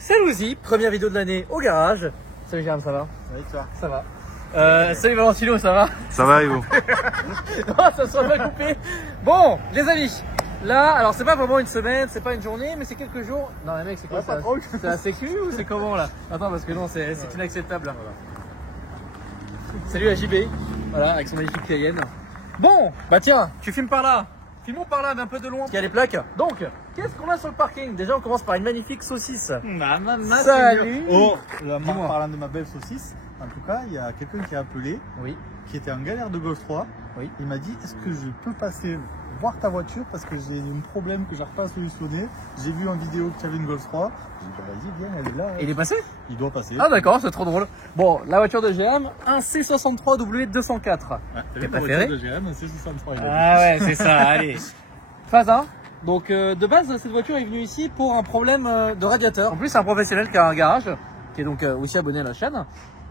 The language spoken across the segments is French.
c'est Louzy, première vidéo de l'année au garage. Salut Jérôme, ça va? Oui, toi. Ça va. Salut Valentino, ça va? Ça va, Ivo? Non, ça sera pas coupé. Bon, les amis, là, alors c'est pas vraiment une semaine, c'est pas une journée, mais c'est quelques jours. Non, les mecs, c'est quoi ça? C'est la sécu ou c'est comment là? Attends, parce que non, c'est inacceptable là. Voilà. Salut à JB, voilà, avec son magnifique Cayenne. Bon, bah tiens, tu filmes par là. Filmons par là, mais un peu de loin. Il y a les plaques. Donc, qu'est-ce qu'on a sur le parking? Déjà, on commence par une magnifique saucisse. Salut. Oh, en parlant de ma belle saucisse, en tout cas, il y a quelqu'un qui a appelé, oui, qui était en galère de Golf 3. Oui. Il m'a dit, est-ce que je peux passer voir ta voiture parce que j'ai un problème que j'arrive pas à solutionner. J'ai vu en vidéo que tu avais une Golf 3. J'ai dit, bah, vas-y, viens, elle est là. Et il est passé? Il doit passer. Ah d'accord, c'est trop drôle. Bon, la voiture de GM, un C63W204. Ouais, t'es préféré? De GM, un C63. Ah ouais, c'est ça, allez. Phase 1. Donc de base, cette voiture est venue ici pour un problème de radiateur. En plus, c'est un professionnel qui a un garage, qui est donc aussi abonné à la chaîne,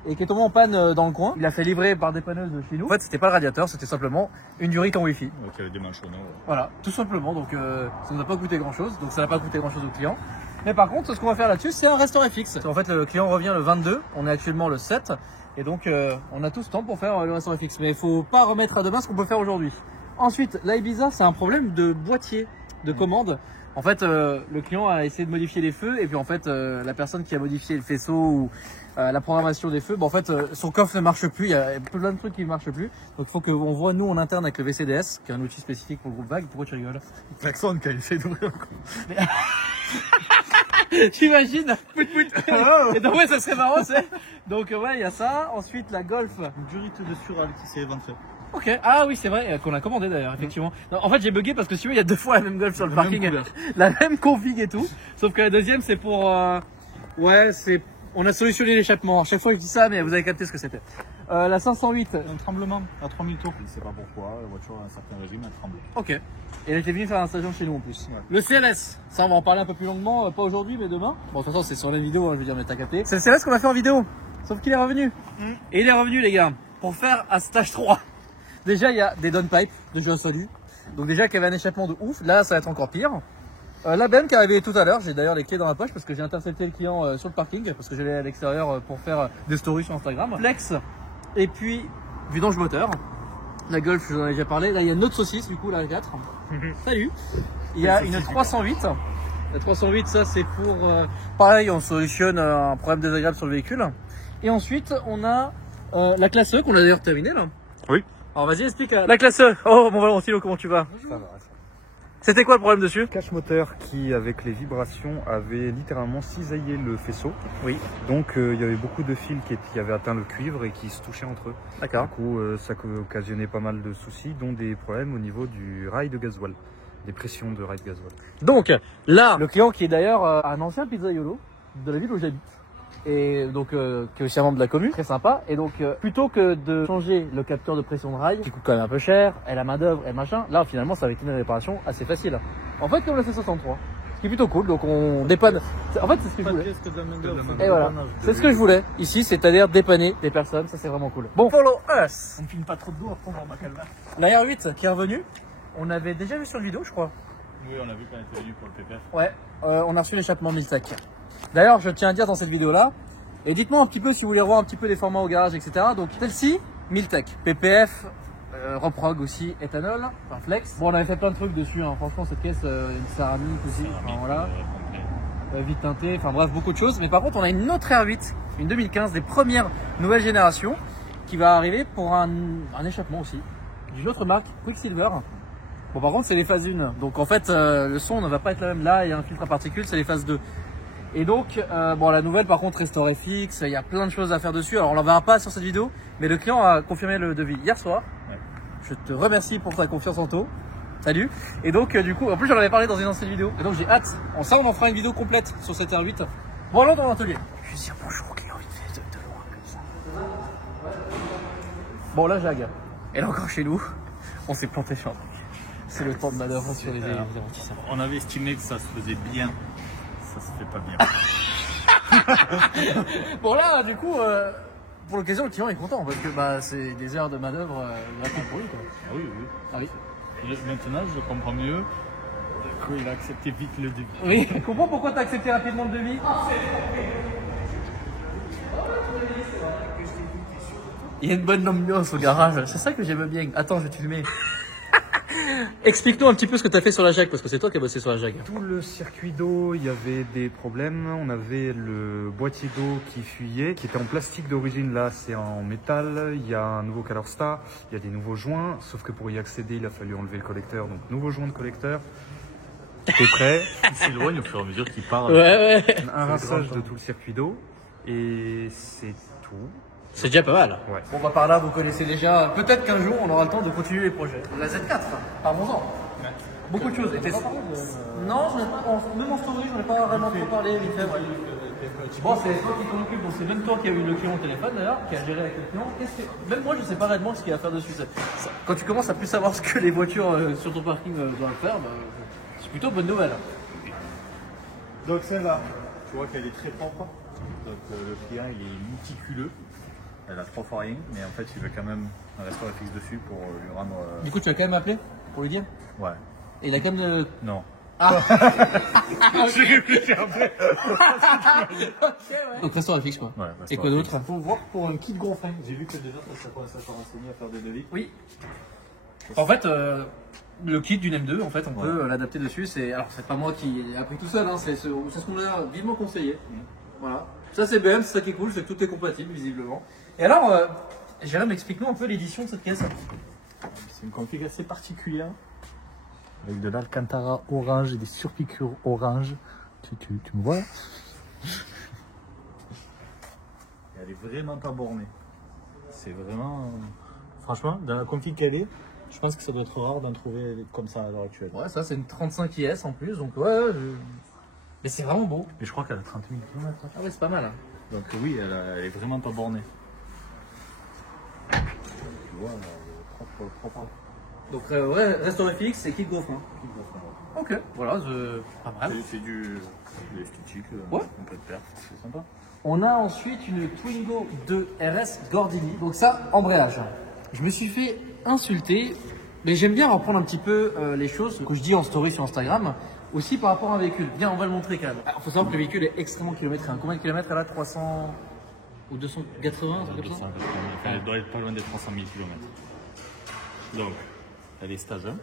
et qui est tombé en panne dans le coin. Il a fait livrer par des panneuses de chez nous. En fait, c'était pas le radiateur, c'était simplement une durite en Wi-Fi. Qui avait des manchons, ouais. Voilà, tout simplement. Donc ça nous a pas coûté grand chose, donc ça n'a pas coûté grand chose au client. Mais par contre, ce qu'on va faire là-dessus, c'est un restauré fixe. En fait, le client revient le 22, on est actuellement le 7, et donc on a tout ce temps pour faire le restauré fixe. Mais il faut pas remettre à demain ce qu'on peut faire aujourd'hui. Ensuite, la Ibiza, c'est un problème de boîtier, de commande. En fait, le client a essayé de modifier les feux, et puis en fait, la personne qui a modifié le faisceau ou la programmation des feux, en fait, son coffre ne marche plus, il y a plein de trucs qui ne marchent plus. Donc il faut qu'on voit nous en interne avec le VCDS, qui est un outil spécifique pour le groupe Vague. Pourquoi tu rigoles? Personne qui a essayé d'ouvrir le coup. T'imagines? Et donc ouais, ça serait marrant, c'est. Donc ouais, il y a ça. Ensuite, la Golf. Une durite de Sural qui s'est éventrée. Ok, ah oui, c'est vrai, qu'on a commandé d'ailleurs, effectivement. Non, en fait, j'ai bugué parce que si tu veux, il y a deux fois la même Golf sur le parking, la même config et tout. Sauf que la deuxième, c'est pour. Ouais, c'est. On a solutionné l'échappement. À chaque fois, je dis ça, mais vous avez capté ce que c'était. La 508. Un tremblement à 3000 tours. Je ne sais pas pourquoi, la voiture a un certain régime, elle tremble. Ok. Et elle était venue faire un station chez nous en plus. Ouais. Le CLS, ça on va en parler un peu plus longuement, pas aujourd'hui mais demain. Bon, de toute façon, c'est sur la vidéo, hein, je veux dire, mais t'as capté. C'est le CLS qu'on a fait en vidéo. Sauf qu'il est revenu. Et il est revenu, les gars, pour faire un stage 3. Déjà, il y a des downpipes de jeu salut. Donc déjà, qu'il y avait un échappement de ouf. Là, ça va être encore pire. La BM qui est arrivée tout à l'heure, j'ai d'ailleurs les clés dans la poche parce que j'ai intercepté le client sur le parking parce que j'allais à l'extérieur pour faire des stories sur Instagram. Flex, et puis vidange moteur. La Golf, je vous en ai déjà parlé. Là, il y a une autre saucisse, du coup, la 4. Salut. Il y a une 308. La 308, ça, c'est pour... pareil, on solutionne un problème désagréable sur le véhicule. Et ensuite, on a la classe E qu'on a d'ailleurs terminée, là. Oui. Alors, vas-y, explique. La classe E. Oh, mon Valentino, comment tu vas? Ça va. C'était quoi le problème dessus? Cache moteur qui, avec les vibrations, avait littéralement cisaillé le faisceau. Oui. Donc il y avait beaucoup de fils qui avaient atteint le cuivre et qui se touchaient entre eux. D'accord. Du coup, ça occasionnait pas mal de soucis, dont des problèmes au niveau du rail de gasoil, des pressions de rail de gasoil. Donc là, le client qui est d'ailleurs un ancien pizzaiolo de la ville où j'habite. Et donc qui est aussi un membre de la commune, très sympa. Et donc plutôt que de changer le capteur de pression de rail, qui coûte quand même un peu cher, et la main d'œuvre et machin, là finalement ça va être une réparation assez facile. En fait comme le C63, ce qui est plutôt cool, donc on dépanne. En fait c'est ce que je voulais. Et voilà, c'est ce que je voulais ici, c'est-à-dire dépanner des personnes, ça c'est vraiment cool. Bon, follow us. On ne filme pas trop de dos après on va en calmer. La R8 qui est revenue, on avait déjà vu sur une vidéo je crois. Oui, on a vu quand on était venu pour le PPF. Ouais, on a reçu l'échappement Miltech. D'ailleurs, je tiens à dire dans cette vidéo-là, et dites-moi un petit peu si vous voulez revoir un petit peu les formats au garage, etc. Donc, celle-ci, Miltech, PPF, Reprog aussi, éthanol, enfin flex. Bon, on avait fait plein de trucs dessus, hein. Franchement, cette caisse, une céramique aussi, enfin, voilà. Vite teintée, enfin bref, beaucoup de choses. Mais par contre, on a une autre R8, une 2015, des premières nouvelles générations, qui va arriver pour un échappement aussi, d'une autre marque, Quicksilver. Bon, par contre, c'est les phases 1. Donc, en fait, le son ne va pas être la même. Là, il y a un filtre à particules, c'est les phases 2. Et donc, bon, la nouvelle, par contre, restauré fixe, il y a plein de choses à faire dessus. Alors, on ne verra pas sur cette vidéo, mais le client a confirmé le devis hier soir. Ouais. Je te remercie pour ta confiance en toi. Salut. Et donc, du coup, en plus, j'en avais parlé dans une ancienne vidéo. Et donc, j'ai hâte. En ça, on en fera une vidéo complète sur cette R8. Bon, allons dans l'atelier. Je vais dire bonjour au client, vite fait, de loin, comme ça. Bon, là, Jag. Et là, encore chez nous, on s'est planté sur un truc. C'est le temps de manœuvre sur les amortisseurs. On avait estimé que ça se faisait bien. Ça se fait pas bien. Bon là, du coup, pour l'occasion, le client est content parce que bah, c'est des heures de manœuvre gratuites pour lui. Quoi. Ah oui, oui. Ah oui. Maintenant, je comprends mieux coup, il a accepté vite le devis. Oui, je comprends pourquoi tu as accepté rapidement le devis. Il y a une bonne ambiance au garage, c'est ça que j'aime bien. Attends, je vais te filmer. Explique-nous un petit peu ce que tu as fait sur la Jag, parce que c'est toi qui as bossé sur la Jag. Tout le circuit d'eau, il y avait des problèmes. On avait le boîtier d'eau qui fuyait, qui était en plastique d'origine. Là, c'est en métal. Il y a un nouveau Calorstar. Il y a des nouveaux joints. Sauf que pour y accéder, il a fallu enlever le collecteur. Donc, nouveau joint de collecteur. T'es prêt? Il s'éloigne au fur et à mesure qu'il parle. Ouais. Un rinçage de tout le circuit d'eau. Et c'est tout. C'est déjà pas mal. Ouais. Bon, bah par là, vous connaissez déjà. Peut-être qu'un jour, on aura le temps de continuer les projets. La Z4, parlons-en. Beaucoup de choses. Non, j'en ai pas, même en story, j'en ai pas vraiment trop parlé, vite fait. Ouais. Bon, c'est toi qui t'en occupe, donc c'est même toi qui as eu le client au téléphone d'ailleurs, qui a géré avec le client. Même moi, je sais pas réellement ce qu'il y a à faire dessus. Quand tu commences à plus savoir ce que les voitures sur ton parking doivent faire, bah, c'est plutôt bonne nouvelle. Donc celle-là, tu vois qu'elle est très propre. Donc le client il est méticuleux. Elle a 3 fois rien, mais en fait il veut quand même un restaurant fixe dessus pour lui rendre. Du coup, tu as quand même appelé pour lui dire. Ouais. Et il a quand même. Non. Ah. J'ai réfléchi après. Donc restaurant fixe quoi. Ouais, Et quoi d'autre? Faut voir pour un kit gros frein. J'ai vu que déjà ça commence à se renseigner à faire des devis. Oui. En fait, le kit d'une M2, en fait, on peut l'adapter dessus. Alors, c'est pas moi qui ai appris tout seul, hein, c'est ce qu'on nous a vivement conseillé. Voilà. Ça, c'est BM, c'est ça qui est cool, c'est que tout est compatible, visiblement. Et alors, Jérôme, explique-nous un peu l'édition de cette caisse. C'est une config assez particulière. Avec de l'Alcantara orange et des surpiqûres orange. Tu me vois? Elle est vraiment pas bornée. C'est vraiment. Franchement, dans la config qu'elle est, je pense que ça doit être rare d'en trouver comme ça à l'heure actuelle. Ouais, ça, c'est une 35 IS en plus, donc ouais. Mais c'est vraiment beau. Mais je crois qu'elle a 30 000 km. Ah ouais, c'est pas mal. Hein. Donc oui, elle est vraiment pas bornée. Tu vois, elle est propre. Donc ouais, restaurant fixe et kit gros frein. Ok, voilà, pas mal. C'est du esthétique, Ouais. un peu de perte, c'est sympa. On a ensuite une Twingo 2 RS Gordini. Donc ça, embrayage. Je me suis fait insulter, mais j'aime bien reprendre un petit peu les choses que je dis en story sur Instagram, aussi par rapport à un véhicule. Viens, on va le montrer quand même. Il faut savoir que le véhicule est extrêmement kilométré. Combien de kilomètres elle a? 300 ou 280, un truc comme ça? Elle doit être pas loin des 300 000 km. Donc, elle est stage 1.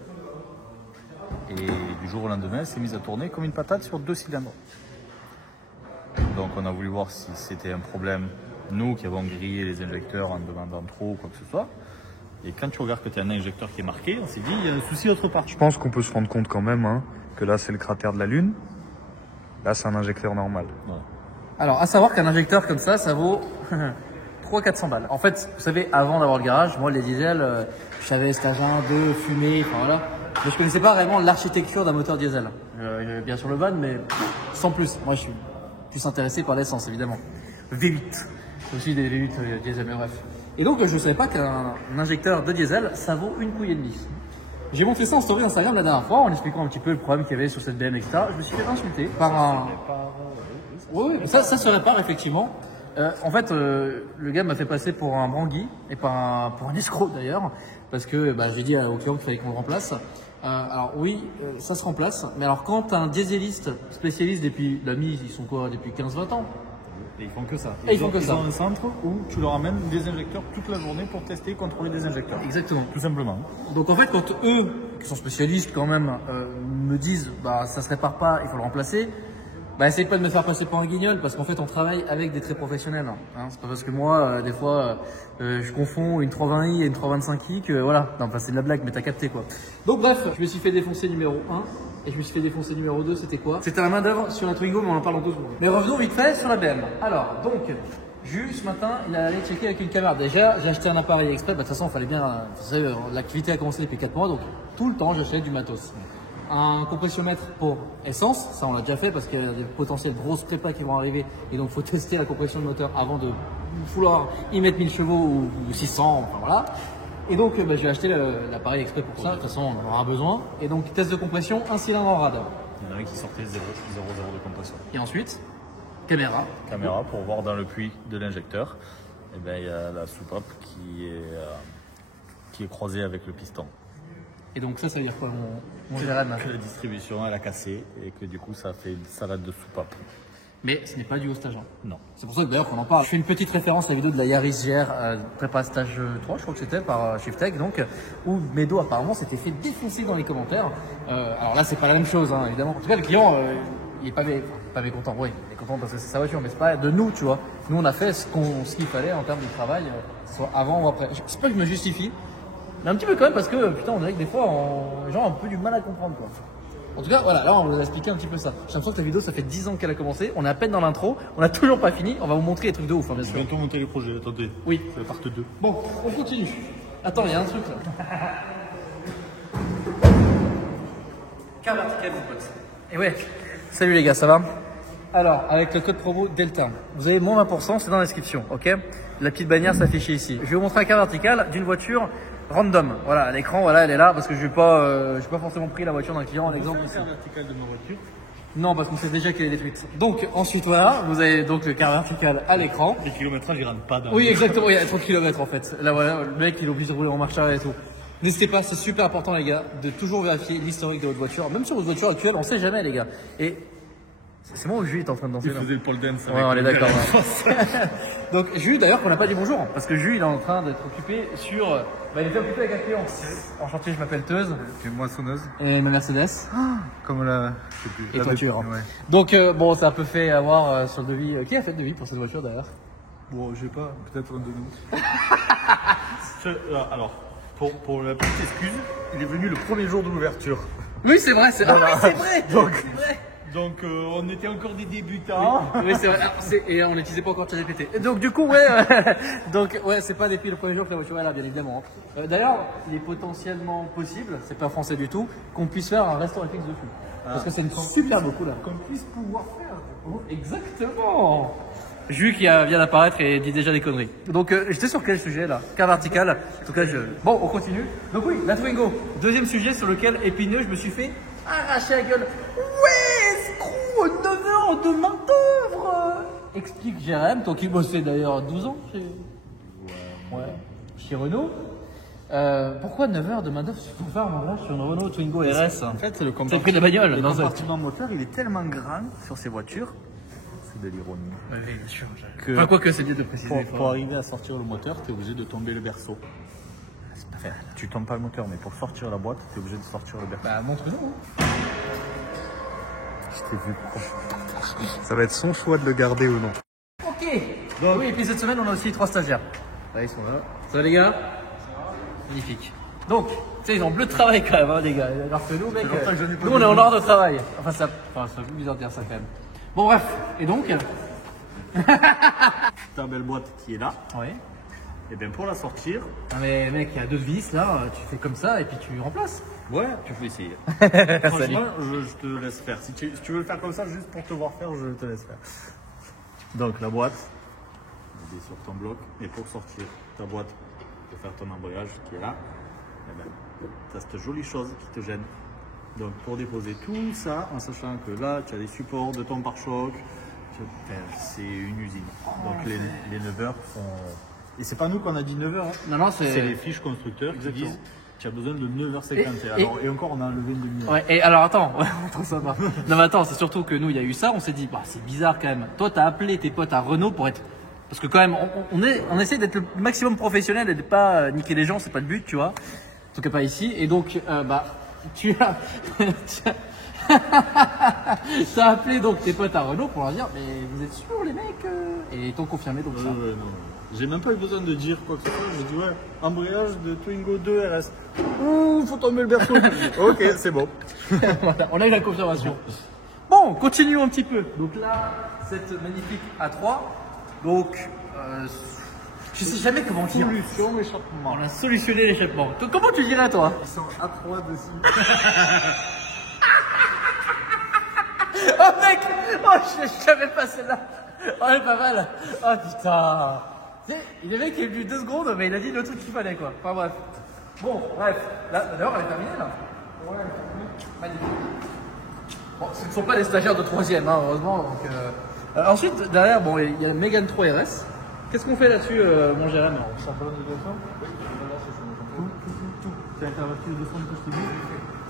Et du jour au lendemain, elle s'est mise à tourner comme une patate sur 2 cylindres. Donc on a voulu voir si c'était un problème, nous qui avons grillé les injecteurs en demandant trop ou quoi que ce soit. Et quand tu regardes que tu as un injecteur qui est marqué, on s'est dit il y a un souci autre part. Je pense qu'on peut se rendre compte quand même que là, c'est le cratère de la Lune. Là, c'est un injecteur normal. Voilà. Alors, à savoir qu'un injecteur comme ça vaut 300-400 balles. En fait, vous savez, avant d'avoir le garage, moi, les diesels, je savais stage 1, 2, fumée, enfin voilà. Mais je connaissais pas vraiment l'architecture d'un moteur diesel. Bien sûr le van, mais sans plus. Moi, je suis plus intéressé par l'essence, évidemment. V8. C'est aussi des V8 diesel, mais bref. Et donc, je ne savais pas qu'un injecteur de diesel, ça vaut une couille et demie. J'ai montré ça en story Instagram la dernière fois, en expliquant un petit peu le problème qu'il y avait sur cette BM, etc. Je me suis fait insulter par un... Oui, ça se répare, effectivement. En fait, le gars m'a fait passer pour un brangui, et pour un escroc d'ailleurs, parce que j'ai dit au client qu'il fallait qu'on le remplace. Alors oui, ça se remplace, mais alors quand tu as un dieseliste spécialiste depuis, l'ami, ils sont quoi, depuis 15-20 ans? Et ils font que ça. Ils ont un centre où tu leur amènes des injecteurs toute la journée pour tester et contrôler des injecteurs. Exactement. Tout simplement. Donc en fait, quand eux, qui sont spécialistes quand même, me disent ça se répare pas, il faut le remplacer, essayez pas de me faire passer pour un guignol, parce qu'en fait on travaille avec des très professionnels. Hein. C'est pas parce que moi, des fois, je confonds une 320i et une 325i que voilà, non, c'est de la blague, mais t'as capté quoi. Donc bref, je me suis fait défoncer numéro 1. Et je me suis fait défoncer numéro 2, c'était quoi? C'était la main d'œuvre sur la Twingo, mais on en parle en 2 secondes. Mais revenons vite fait sur la BM. Alors, donc, Jules, ce matin, il a allé checker avec une caméra. Déjà, j'ai acheté un appareil exprès. De toute façon, il fallait bien. Vous savez, l'activité a commencé depuis 4 mois, donc tout le temps, j'achète du matos. Un compressiomètre pour essence, ça on l'a déjà fait parce qu'il y a des potentielles grosses prépas qui vont arriver. Et donc, il faut tester la compression de moteur avant de vouloir y mettre 1000 chevaux ou 600, enfin voilà. Et donc, j'ai acheté l'appareil exprès pour ça. De toute façon, on en aura besoin. Et donc, test de compression, un cylindre en rad. Il y en a un qui sortait 0,0 de compression. Et ensuite, caméra. Caméra pour voir dans le puits de l'injecteur. Et il y a la soupape qui est croisée avec le piston. Et donc ça veut dire quoi, mon Jérém? Que la distribution elle a cassé et que du coup ça fait une salade de soupape. Mais ce n'est pas dû au stage 1. Non. C'est pour ça que d'ailleurs qu'on en parle. Je fais une petite référence à la vidéo de la Yaris GR prépa stage 3, je crois que c'était par Shiftech, donc où Medo apparemment s'était fait défoncer dans les commentaires. Alors là c'est pas la même chose hein, évidemment. En tout cas le client il est pas mécontent. Oui, il est content parce que c'est sa voiture, mais c'est pas de nous, tu vois. Nous on a fait ce qu'il fallait en termes de travail, que ce soit avant ou après. C'est pas que je me justifie, mais un petit peu quand même parce que putain on dirait que des fois les gens ont un peu du mal à comprendre quoi. En tout cas, voilà, là on vous a expliqué un petit peu ça. J'ai l'impression que la vidéo, ça fait 10 ans qu'elle a commencé. On est à peine dans l'intro, on n'a toujours pas fini. On va vous montrer les trucs de ouf, hein, bien Je sûr. vais bientôt monter les projets, attendez. Oui. C'est la part 2. Bon, on continue. Attends, il y a un truc là. Car vertical, mon pote. Et ouais, salut les gars, ça va? Alors, avec le code promo Delta, vous avez moins 20%, c'est dans la description, ok? La petite bannière s'affiche ici. Je vais vous montrer un car vertical d'une voiture random. Voilà, à l'écran, voilà, elle est là parce que je n'ai pas forcément pris la voiture d'un client en exemple. C'est un vertical de ma voiture. Non, parce qu'on sait déjà qu'elle est détruite. Donc, ensuite, voilà, vous avez donc le car vertical à l'écran. Les kilométrages, ils rentrent pas dans. Oui, exactement, il y a 30 km en fait. Là, voilà, le mec, il est obligé de rouler en marche arrière et tout. N'hésitez pas, c'est super important, les gars, de toujours vérifier l'historique de votre voiture. Même sur votre voiture actuelle, on sait jamais, les gars. Et c'est moi où Jules est en train de danser Il là. faisait le pole dance. Ouais, on est d'accord. Ouais. Donc, Jules, d'ailleurs, qu'on n'a pas dit bonjour, parce que Jules, il est en train d'être occupé sur. Bah, il était occupé avec un client. Enchanté, je m'appelle Teuse. C'est une moissonneuse. Et ma Mercedes. Comme la. Je sais plus. Et La toiture. ouais. Donc, bon, ça a un peu fait avoir sur le devis. Qui a fait le devis pour cette voiture d'ailleurs? Bon, je sais pas, peut-être un de nous. Alors, pour la petite excuse, il est venu le premier jour de l'ouverture. Oui, c'est vrai, c'est Voilà. ah, c'est vrai. Donc, C'est vrai. donc on était encore des débutants. Oui, c'est vrai. Et on n'utilisait pas encore ChatGPT. Et donc, du coup, ouais. Donc, ouais, c'est pas depuis le premier jour que la voiture est là, bien évidemment. D'ailleurs, il est potentiellement possible, c'est pas français du tout, qu'on puisse faire un restaurant fixe dessus. Parce que c'est une super beau couleur. Qu'on puisse pouvoir faire. Oh, exactement. Jus qui vient d'apparaître et dit déjà des conneries. Donc j'étais sur quel sujet là? Car vertical. En tout cas, bon, on continue. Donc oui, la Twingo. Deuxième sujet sur lequel épineux, je me suis fait arracher la gueule. Ouais, escroc, 9 heures de main d'œuvre. Explique Jérém, toi qui bossais d'ailleurs 12 ans chez Renault. Pourquoi 9 heures de main d'œuvre pour faire un montage sur une Renault Twingo RS? En fait, c'est le T'as pris de la bagnole Le dans un. compartiment moteur, il est tellement grand sur ces voitures. C'est de l'ironie. Oui, bien sûr. Que Enfin, quoi que c'est bien de préciser. pour arriver à sortir le moteur, tu es obligé de tomber le berceau. Enfin, tu tombes pas le moteur, mais pour sortir la boîte, tu es obligé de sortir le berceau. Bah, montre-nous. Je t'ai vu. Ça va être son choix de le garder ou non. Ok. Donc, oui, et puis cette semaine, on a aussi 3 stagiaires. Là, ils sont là. Ça va, les gars? Magnifique. Donc, tu sais, ils ont bleu de travail quand même, hein, les gars. Alors que nous, mec, longtemps que je n'ai pas nous, vu on est en bleu. ordre de travail. Enfin, ça fait bizarre de dire ça quand même. Bon, bref. Et donc? Ta belle boîte qui est là, Oui. et bien pour la sortir, Non, mais mec, il y a 2 vis là, tu fais comme ça et puis tu remplaces. ouais, tu peux essayer. Salut. Franchement, je te laisse faire. Si tu veux le faire comme ça, juste pour te voir faire, je te laisse faire. Donc la boîte, elle est sur ton bloc, et pour sortir ta boîte, pour faire ton embrayage qui est là, eh ben, tu as cette jolie chose qui te gêne. Donc pour déposer tout ça, en sachant que là, tu as des supports de ton pare-choc, c'est une usine. Donc les 9 heures sont... Et c'est pas nous qu'on a dit 9 heures, hein. Non, non, C'est les fiches constructeurs qui Exactement. disent tu as besoin de 9h50. Et Et encore, on a enlevé une demi-heure. Ouais, et alors attends, attends, ça va. Non mais attends, c'est surtout que nous, il y a eu ça, on s'est dit, bah c'est bizarre quand même. Toi, t'as appelé tes potes à Renault pour être... Parce que quand même, on essaie d'être le maximum professionnel et de pas niquer les gens, c'est pas le but, tu vois. En tout cas pas ici. Et donc, bah, tu as... T'as appelé donc tes potes à Renault pour leur dire, mais vous êtes sûrs les mecs Et ils t'ont confirmé donc ça. Non. J'ai même pas eu besoin de dire quoi que ce soit. J'ai dit ouais, embrayage de Twingo 2 RS. Ouh, faut tomber le berceau. Ok, c'est bon. Voilà, on a eu la confirmation. Bon, continuons un petit peu. Donc là, cette magnifique A3. Donc, je sais jamais comment dire. Solution échappement. On a solutionné l'échappement. Comment tu dirais toi? Ils sont A3 dessus. Oh mec, oh je savais pas celle-là. Oh elle est pas mal. Oh putain. Tu sais, il est mec qui est venu 2 secondes, mais il a dit le truc qu'il fallait quoi. Enfin bref. Bon, bref. Là, d'ailleurs, elle est terminée là. Ouais, magnifique. Bon, ce ne sont pas les stagiaires de 3ème, hein, heureusement. Donc, ensuite, derrière, bon, il y a Mégane 3 RS. Qu'est-ce qu'on fait là-dessus, mon Jérém? Tu as interverti le 200 que je t'ai dit?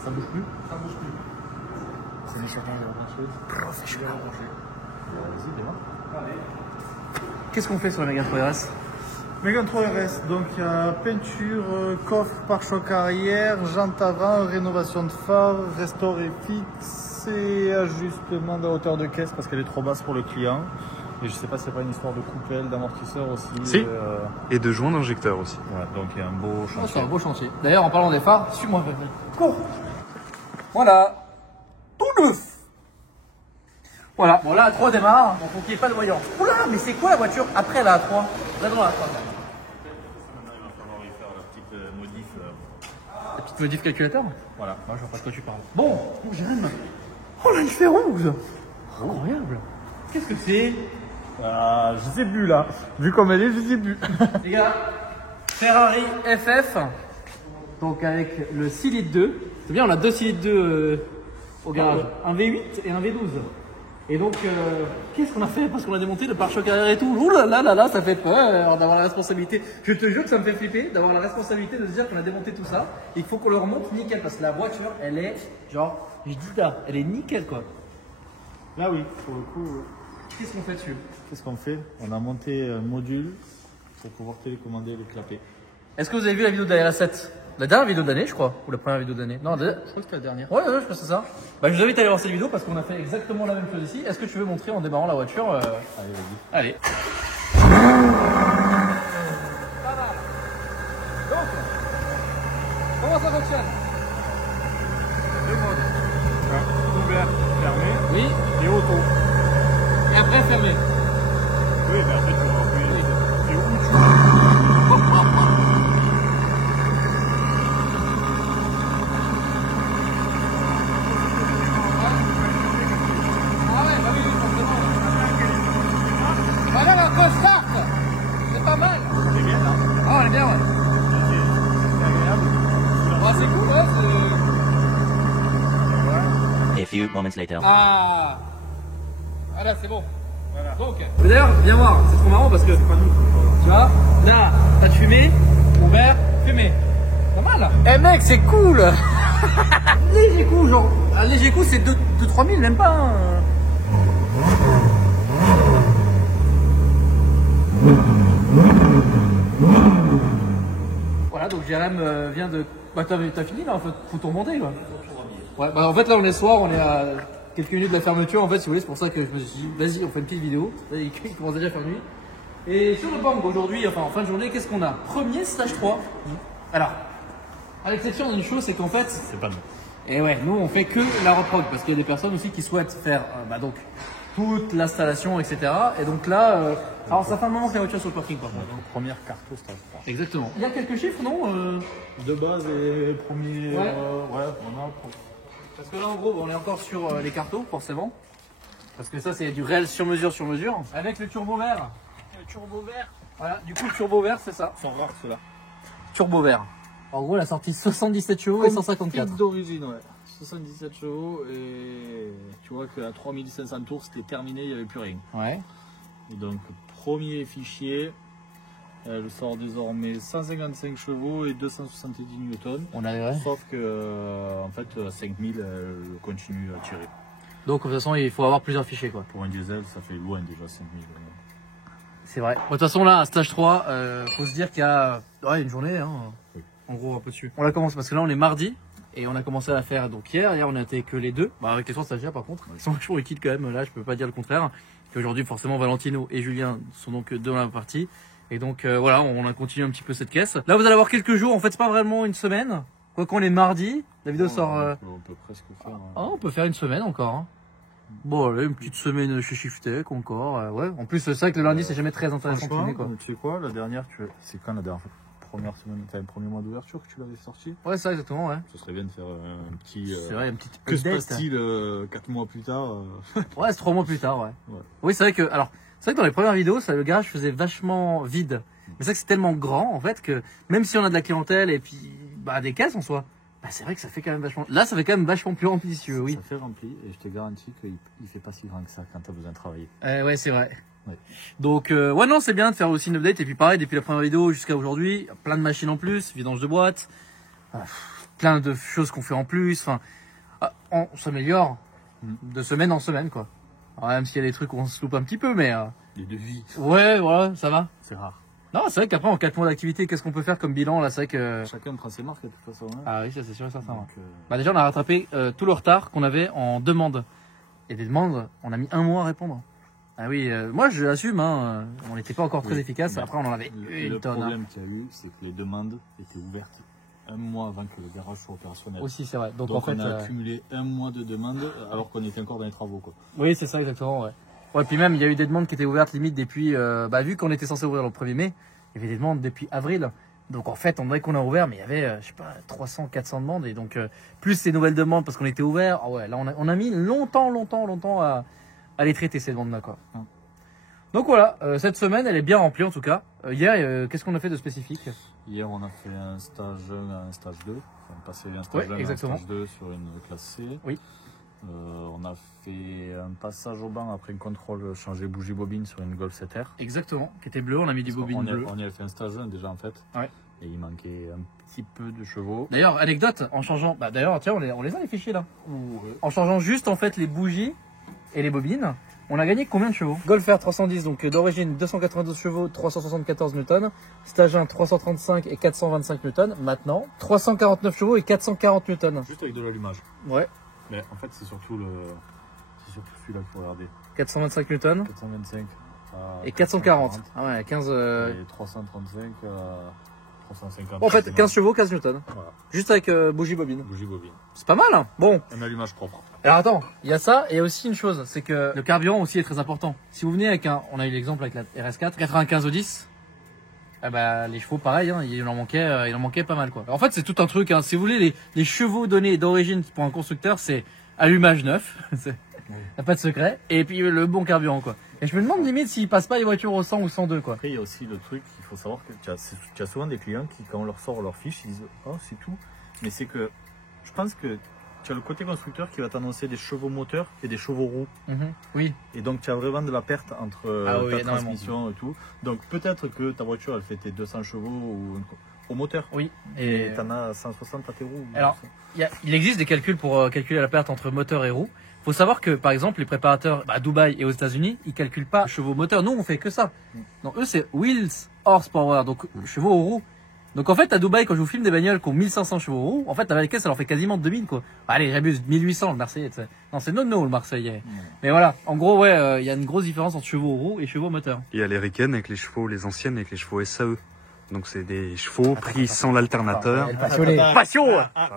Ça bouge plus? Ça bouge plus. C'est méchant, il y a plein de choses. Professionnel. Vas-y, démarre. Allez. Qu'est-ce qu'on fait sur la Mégane 3 RS? Mégane 3 RS, donc il y a peinture, coffre, pare-choc arrière, jante avant, rénovation de phare, restore et fixe et ajustement de la hauteur de caisse parce qu'elle est trop basse pour le client. Et je sais pas si c'est pas une histoire de coupelle, d'amortisseur aussi. Si. Et de joint d'injecteur aussi. Voilà, donc il y a un beau Oh, chantier. c'est un beau chantier. D'ailleurs, en parlant des phares, suis-moi. Cours. Voilà. Tout neuf. Voilà. Bon, là, A3 démarre, donc faut qu'il n'y ait pas de voyant. Oula, mais c'est quoi la voiture après la A3? Là, dans la A3. Maintenant, il va falloir y faire la petite modif. La petite modif calculateur? Voilà. Moi, je vois pas de quoi tu parles. Bon, Jérém. Oh, là, il fait rouge. Incroyable. Qu'est-ce que c'est? Je sais plus là. Vu comme elle est, je sais plus. Les gars, Ferrari FF. Donc, avec le 6 litres 2. C'est bien, on a deux 6 litres 2 au garage. Un V8 et un V12. Et donc, qu'est-ce qu'on a fait? Parce qu'on a démonté le pare-choc arrière et tout. Ouh là là là là, ça fait peur d'avoir la responsabilité. Je te jure que ça me fait flipper d'avoir la responsabilité de se dire qu'on a démonté tout ça. Et qu'il faut qu'on le remonte nickel. Parce que la voiture, elle est genre, je dis là, elle est nickel quoi. Là, oui, pour le coup. Qu'est-ce qu'on fait dessus? Qu'est-ce qu'on fait? On a monté un module pour pouvoir télécommander le clapet. Est-ce que vous avez vu la vidéo de la RS7? La dernière vidéo de l'année, je crois. Ou la première vidéo de l'année? Non, Je crois que c'était la dernière. Ouais, je crois que c'est ça. Bah, je vous invite à aller voir cette vidéo parce qu'on a fait exactement la même chose ici. Est-ce que tu veux montrer en démarrant la voiture Allez, vas-y. Allez. Donc, comment ça fonctionne? Deux modes. Ouvert, fermé Oui. et auto. Et après, fermé. Oui, mais après tu vas appuyer. Et où tu veux. Ah ouais, bah oui, forcément. Voilà la grosse carte. C'est pas mal. C'est bien là. Ah, elle est bien, ouais. C'est agréable. Ah, c'est cool, ouais. A few moments later. Ah. Ah là, c'est bon. Voilà. Donc. Mais d'ailleurs, viens voir, c'est trop marrant parce que. C'est pas nous. Tu vois, là, t'as fumé, ouvert, fumé. Pas mal. Eh mec, c'est cool. Léger coup, genre. Un léger coup, c'est 2-3 000, même pas. Hein. Voilà, donc Jérém vient de. Bah, t'as fini là, en fait, faut tout remonter quoi. Ouais, bah en fait, là, on est soir, on est à quelques minutes de la fermeture, en fait, si vous voulez, c'est pour ça que je me suis dit, vas-y, on fait une petite vidéo. Là, il commence déjà à faire nuit. Et sur le banc aujourd'hui, enfin en fin de journée, qu'est-ce qu'on a? Premier stage 3. Alors, à l'exception d'une chose, c'est qu'en fait, C'est pas nous. et ouais, nous on fait que la reprog parce qu'il y a des personnes aussi qui souhaitent faire bah, donc toute l'installation, etc. Et donc là, alors ça fait un moment que la voiture est sur le parking par contre. Donc, première carte au stage 3. Exactement. Il y a quelques chiffres, non De base, et le premier. Ouais. Ouais, on a. Parce que là, en gros, on est encore sur les cartos, forcément. Parce que ça, c'est du réel sur mesure, avec le turbo vert. Le turbo vert. Voilà, du coup, le turbo vert, c'est ça. Ils sont rares ceux-là. Turbo vert. En gros, la sortie 77 chevaux et 154. D'origine, ouais. 77 chevaux et tu vois qu'à 3500 tours, c'était terminé, il n'y avait plus rien. Ouais. Et donc, premier fichier, elle sort désormais 155 chevaux et 270 newtons. On arriverait. Sauf que, en fait, à 5000, elle continue à tirer. Donc, de toute façon, il faut avoir plusieurs fichiers, quoi. Pour un diesel, ça fait loin déjà 5000. C'est vrai. Bon, de toute façon, là, à stage 3, faut se dire qu'il y a une journée, hein, Oui. en gros, un peu dessus. On la commence parce que là, on est mardi. Et on a commencé à la faire donc hier on n'était que les deux. Bah, avec les 3 stagiaires par contre. Ils sont vachement utiles quand même, là je peux pas dire le contraire. Qu'aujourd'hui forcément Valentino et Julien sont donc dans la partie. Et donc voilà, on a continué un petit peu cette caisse. Là vous allez avoir quelques jours, en fait c'est pas vraiment une semaine. Quoi qu'on est mardi, la vidéo sort... On peut presque faire. Ah, on peut faire une semaine encore. Hein. Bon allez, une petite semaine chez Shiftech encore. Ouais. En plus c'est vrai que le lundi c'est jamais très intéressant de filmer, quoi. Tu sais quoi, la dernière, c'est quand la dernière fois? Première semaine, t'as le premier mois d'ouverture que tu l'avais sorti. Ouais, ça exactement, ouais. Ce serait bien de faire un petit. C'est vrai, une petite Que se update. passe-t-il 4 mois plus tard Ouais, c'est 3 mois plus tard, ouais. Ouais. Oui, c'est vrai que, alors, c'est vrai que dans les premières vidéos, ça, le garage faisait vachement vide. Mais c'est vrai que c'est tellement grand, en fait, que même si on a de la clientèle et puis, bah, des caisses en soi, bah, c'est vrai que ça fait quand même vachement, là, ça fait quand même vachement plus rempli, si tu veux, oui. Ça fait rempli et je te garantis qu'il fait pas si grand que ça quand t'as besoin de travailler. Ouais, c'est vrai. Ouais. Donc, ouais, non, c'est bien de faire aussi une update. Et puis, pareil, depuis la première vidéo jusqu'à aujourd'hui, plein de machines en plus, vidange de boîte, plein de choses qu'on fait en plus. Enfin, on s'améliore de semaine en semaine, quoi. Alors, même s'il y a des trucs où on se loupe un petit peu, mais Les devis, ouais, voilà, ça va. c'est rare. Non, c'est vrai qu'après en 4 mois d'activité, qu'est-ce qu'on peut faire comme bilan là? C'est vrai que Chacun prend ses marques de toute façon. Hein. ah oui, ça c'est sûr et certain. Donc, Bah déjà, on a rattrapé tout le retard qu'on avait en demande. Et des demandes, on a mis 1 mois à répondre. Ah oui, moi je l'assume, hein, on n'était pas encore très oui, efficace. mais Après, on en avait le une tonne. problème qu'il y a eu, c'est que les demandes étaient ouvertes 1 mois avant que le garage soit opérationnel. Aussi, c'est vrai. Donc, Donc en fait, on a accumulé 1 mois de demandes alors qu'on était encore dans les travaux. Quoi. oui, c'est ça exactement. Ouais. Ouais, puis même il y a eu des demandes qui étaient ouvertes limite depuis, vu qu'on était censé ouvrir le 1er mai, il y avait des demandes depuis avril. Donc en fait, on dirait qu'on a ouvert, mais il y avait, je sais pas, 300, 400 demandes. Et donc, plus ces nouvelles demandes parce qu'on était ouvert, ah ouais, là on a mis longtemps à les traiter ces demandes-là, quoi. Donc voilà, cette semaine, elle est bien remplie en tout cas. Hier, qu'est-ce qu'on a fait de spécifique? Hier, on a fait un stage 1 à un stage 2. On a passé un stage 1 à un exactement. stage 2 sur une classe C. Oui. On a fait un passage au banc après un contrôle changer bougie-bobine sur une Golf 7R. Exactement, qui était bleu, on a mis du bobine bleu. On y a fait un stage 1 déjà en fait. Ouais. Et il manquait un petit peu de chevaux. D'ailleurs, anecdote, en changeant, d'ailleurs, tiens, on les a les fichiers là. En changeant juste en fait les bougies et les bobines, on a gagné combien de chevaux? Golf R 310, donc d'origine 292 chevaux, 374 Newton. Stage 1 335 et 425 Newton. Maintenant, 349 chevaux et 440 Newton. Juste avec de l'allumage. Ouais. Mais en fait, c'est surtout celui-là qu'il faut regarder. 425 Newton 425 et 440. Ah ouais, 15. Et 335 à 350. En fait, 15 chevaux, 15 Newton. Voilà. Juste avec bougie bobine. Bougie-bobine. C'est pas mal, hein? Bon. Un allumage propre. Alors attends, il y a ça et aussi une chose, c'est que le carburant aussi est très important. Si vous venez avec on a eu l'exemple avec la RS4, 95 au 10, les chevaux pareil, hein, il en manquait pas mal quoi. En fait c'est tout un truc, hein. Si vous voulez les chevaux donnés d'origine pour un constructeur, c'est allumage neuf, y a pas de secret, et puis le bon carburant quoi. Et je me demande limite s'ils passent pas les voitures au 100 ou 102 quoi. Après il y a aussi le truc, il faut savoir que tu as souvent des clients qui quand on leur sort leur fiche, ils disent oh c'est tout, mais c'est que je pense que tu as le côté constructeur qui va t'annoncer des chevaux moteurs et des chevaux roues. Oui. Et donc tu as vraiment de la perte entre ta énormément. transmission et tout. Donc peut-être que ta voiture elle fait tes 200 chevaux au moteur. Oui. Et tu en as 160 à tes roues. Alors, il existe des calculs pour calculer la perte entre moteur et roue. Faut savoir que par exemple les préparateurs à Dubaï et aux États-Unis, ils calculent pas chevaux moteurs. Nous on fait que ça. Donc eux c'est wheels horsepower, donc chevaux aux roues. Donc en fait à Dubaï quand je vous filme des bagnoles qui ont 1500 chevaux aux roues, en fait avec elles ça leur fait quasiment 2000 quoi. Allez j'abuse, 1800 le Marseillais. T'sais. Non c'est non le Marseillais. Mais voilà, en gros ouais, y a une grosse différence entre chevaux aux roues et chevaux moteurs. Il y a les Riken avec les chevaux, les anciennes avec les chevaux SAE. Donc c'est des chevaux pris sans l'alternateur. Passion.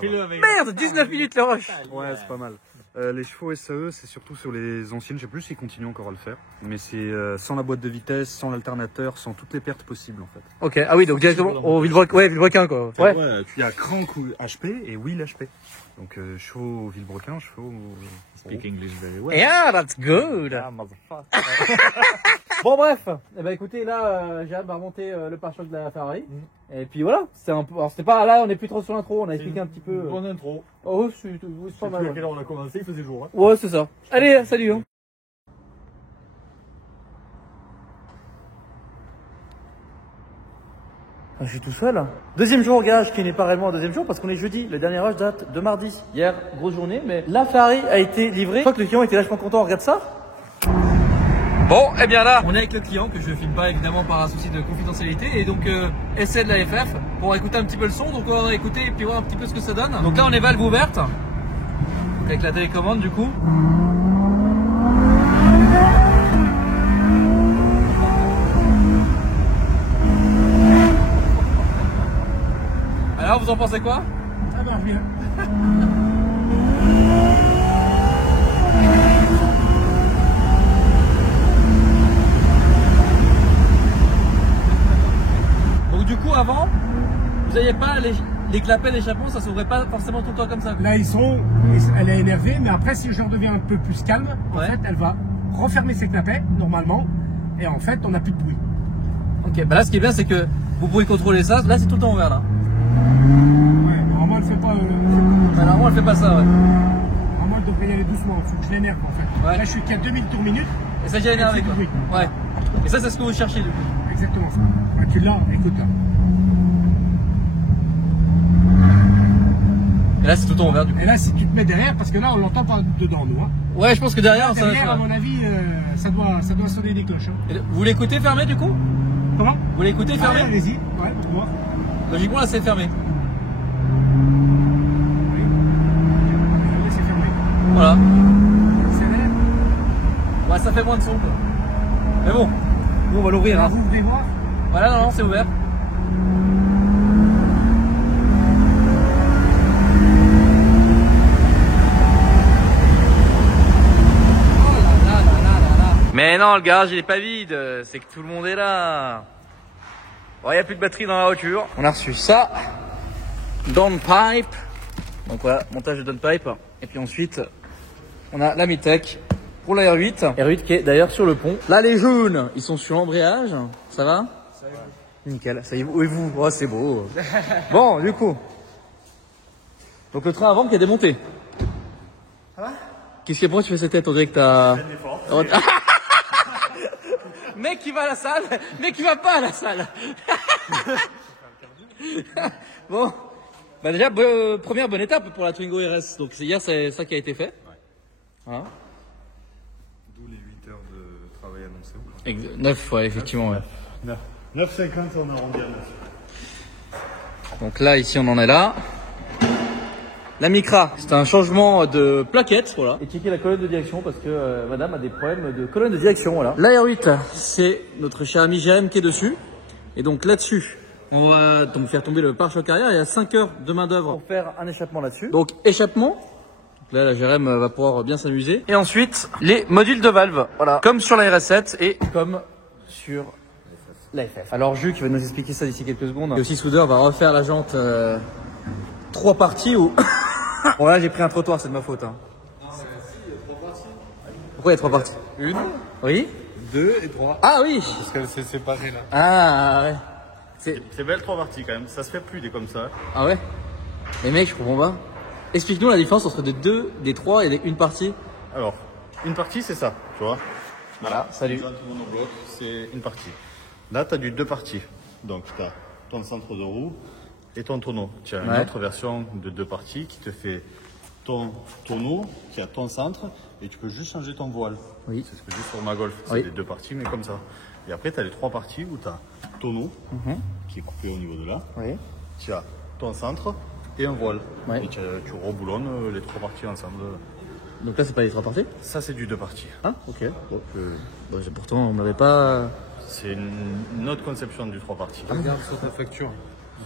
Merde, 19 minutes le rush. Ouais, c'est pas mal. Les chevaux SAE, c'est surtout sur les anciennes, je sais plus s'ils continuent encore à le faire, mais c'est sans la boîte de vitesse, sans l'alternateur, sans toutes les pertes possibles en fait. Ok, ah oui, donc directement au Villebrequin quoi. Ouais. Il y a crank ou HP et wheel HP. Donc chevaux Villebrequin, chevaux... Speak English very well. Yeah, that's good. Bon bref, écoutez là j'ai hâte de remonter le pare-choc de la Ferrari. Et puis voilà, c'est un peu. Alors c'était pas là, on est plus trop sur l'intro, on a expliqué un petit peu. Bonne intro. Oh c'est pas mal. À quelle heure on a commencé, il faisait jour. Hein. Ouais c'est ça. Allez, salut hein. Je suis tout seul. Deuxième jour au garage qui n'est pas réellement un deuxième jour parce qu'on est jeudi. Le dernier rush date de mardi. Hier, grosse journée, mais la Ferrari a été livrée. Je crois que le client était vachement content, regarde ça. Bon, et bien là, on est avec le client que je filme pas évidemment par un souci de confidentialité et donc essai de la FF pour écouter un petit peu le son. Donc on va écouter et puis voir un petit peu ce que ça donne. Donc là on est valve ouverte avec la télécommande du coup. Alors vous en pensez quoi? Ça marche bien. Donc du coup avant, vous n'aviez pas les clapets d'échappement, ça s'ouvrait pas forcément tout le temps comme ça. Là elle est énervée, mais après si je redeviens un peu plus calme, en fait elle va refermer ses clapets normalement, et en fait on n'a plus de bruit. Ok, bah là ce qui est bien c'est que vous pouvez contrôler ça, là c'est tout le temps ouvert là. Ouais, normalement elle fait pas. Normalement elle fait pas ça ouais. Normalement elle devrait y aller doucement, faut que je l'énerve en fait. Ouais. Là je suis qu'à 2000 tours minute. Et ça j'ai énervé quoi. Oui. Ouais. Et ça c'est ce que vous cherchez du coup. Exactement ça. Ah, tu l'as, écoute là. Et là, c'est tout le temps ouvert du coup. Et là, si tu te mets derrière, parce que là, on l'entend pas dedans, nous. Hein. Ouais, je pense que derrière, ça Derrière, à va. mon avis, ça doit sonner des cloches. Hein. Vous l'écoutez fermé du coup? Comment? Vous l'écoutez Ah, fermé? ouais, allez-y, ouais, pour moi. Logiquement, là, c'est fermé. Oui. Allez, c'est fermé. Voilà. C'est vrai. Ouais, ça fait moins de son quoi. Mais bon, nous on va l'ouvrir. Hein. Vous voulez voir? Voilà, non, c'est ouvert. Mais non, le garage il est pas vide, c'est que tout le monde est là. Bon, il n'y a plus de batterie dans la voiture. On a reçu ça, downpipe. Donc voilà, montage de downpipe. Et puis ensuite, on a la Mitech pour la R8. R8 qui est d'ailleurs sur le pont. Là, les jaunes, ils sont sur l'embrayage. Ça va? Ça va. Nickel. Ça y est, où est vous? Oh, c'est beau. Bon, du coup. Donc le train avant qui est démonté. Ça va? Qu'est-ce qu'il y a? Pourquoi tu fais cette tête? On dirait que t'as... Mec qui va à la salle, mec qui va pas à la salle. Bon, bah déjà première bonne étape pour la Twingo RS. Donc hier c'est ça qui a été fait. Voilà. D'où les 8 heures de travail annoncées. 9, ouais, effectivement. Ouais. 9,50 on arrondit à 9. Donc là ici on en est là. La Micra, c'est un changement de plaquette, voilà. Et checker la colonne de direction parce que madame a des problèmes de colonne de direction, voilà. La R8, c'est notre cher ami Jérém qui est dessus. Et donc là-dessus, on va donc faire tomber le pare-choc arrière. Il y a 5 heures de main d'œuvre pour faire un échappement là-dessus. Donc échappement. Donc là, la Jérém va pouvoir bien s'amuser. Et ensuite, les modules de valve, voilà. Comme sur la RS7 et comme sur la FF. Alors Jules qui va nous expliquer ça d'ici quelques secondes. Et aussi soudeur va refaire la jante 3 parties ou... Bon là j'ai pris un trottoir, c'est de ma faute. Hein. Pourquoi il y a 3 parties? Une, Oui. 2 et 3. Ah oui. Parce qu'elle s'est séparée là. Ah ouais. C'est belle 3 parties quand même, ça se fait plus des comme ça. Ah ouais. Mais mec, je comprends pas. Explique-nous la différence entre des 2, des 3 et des une partie. Alors, une partie c'est ça, tu vois. Voilà, salut. C'est une partie. Là, tu as du 2 parties. Donc, tu as ton centre de roue et ton tonneau. Tu as une Ouais. autre version de 2 parties qui te fait ton tonneau, qui a ton centre, et tu peux juste changer ton voile. Oui. C'est ce que j'ai sur ma Golf. C'est Oui. les 2 parties, mais comme ça. Et après, tu as les 3 parties où tu as tonneau, qui est coupé au niveau de là. Oui. Tu as ton centre et un voile. Ouais. Et tu reboulonnes les 3 parties ensemble. Donc là c'est pas les 3 parties. Ça, c'est du 2 parties. Ah ok. Bon, pourtant on n'avait pas... C'est une autre conception du 3 parties. Regarde sur ta facture.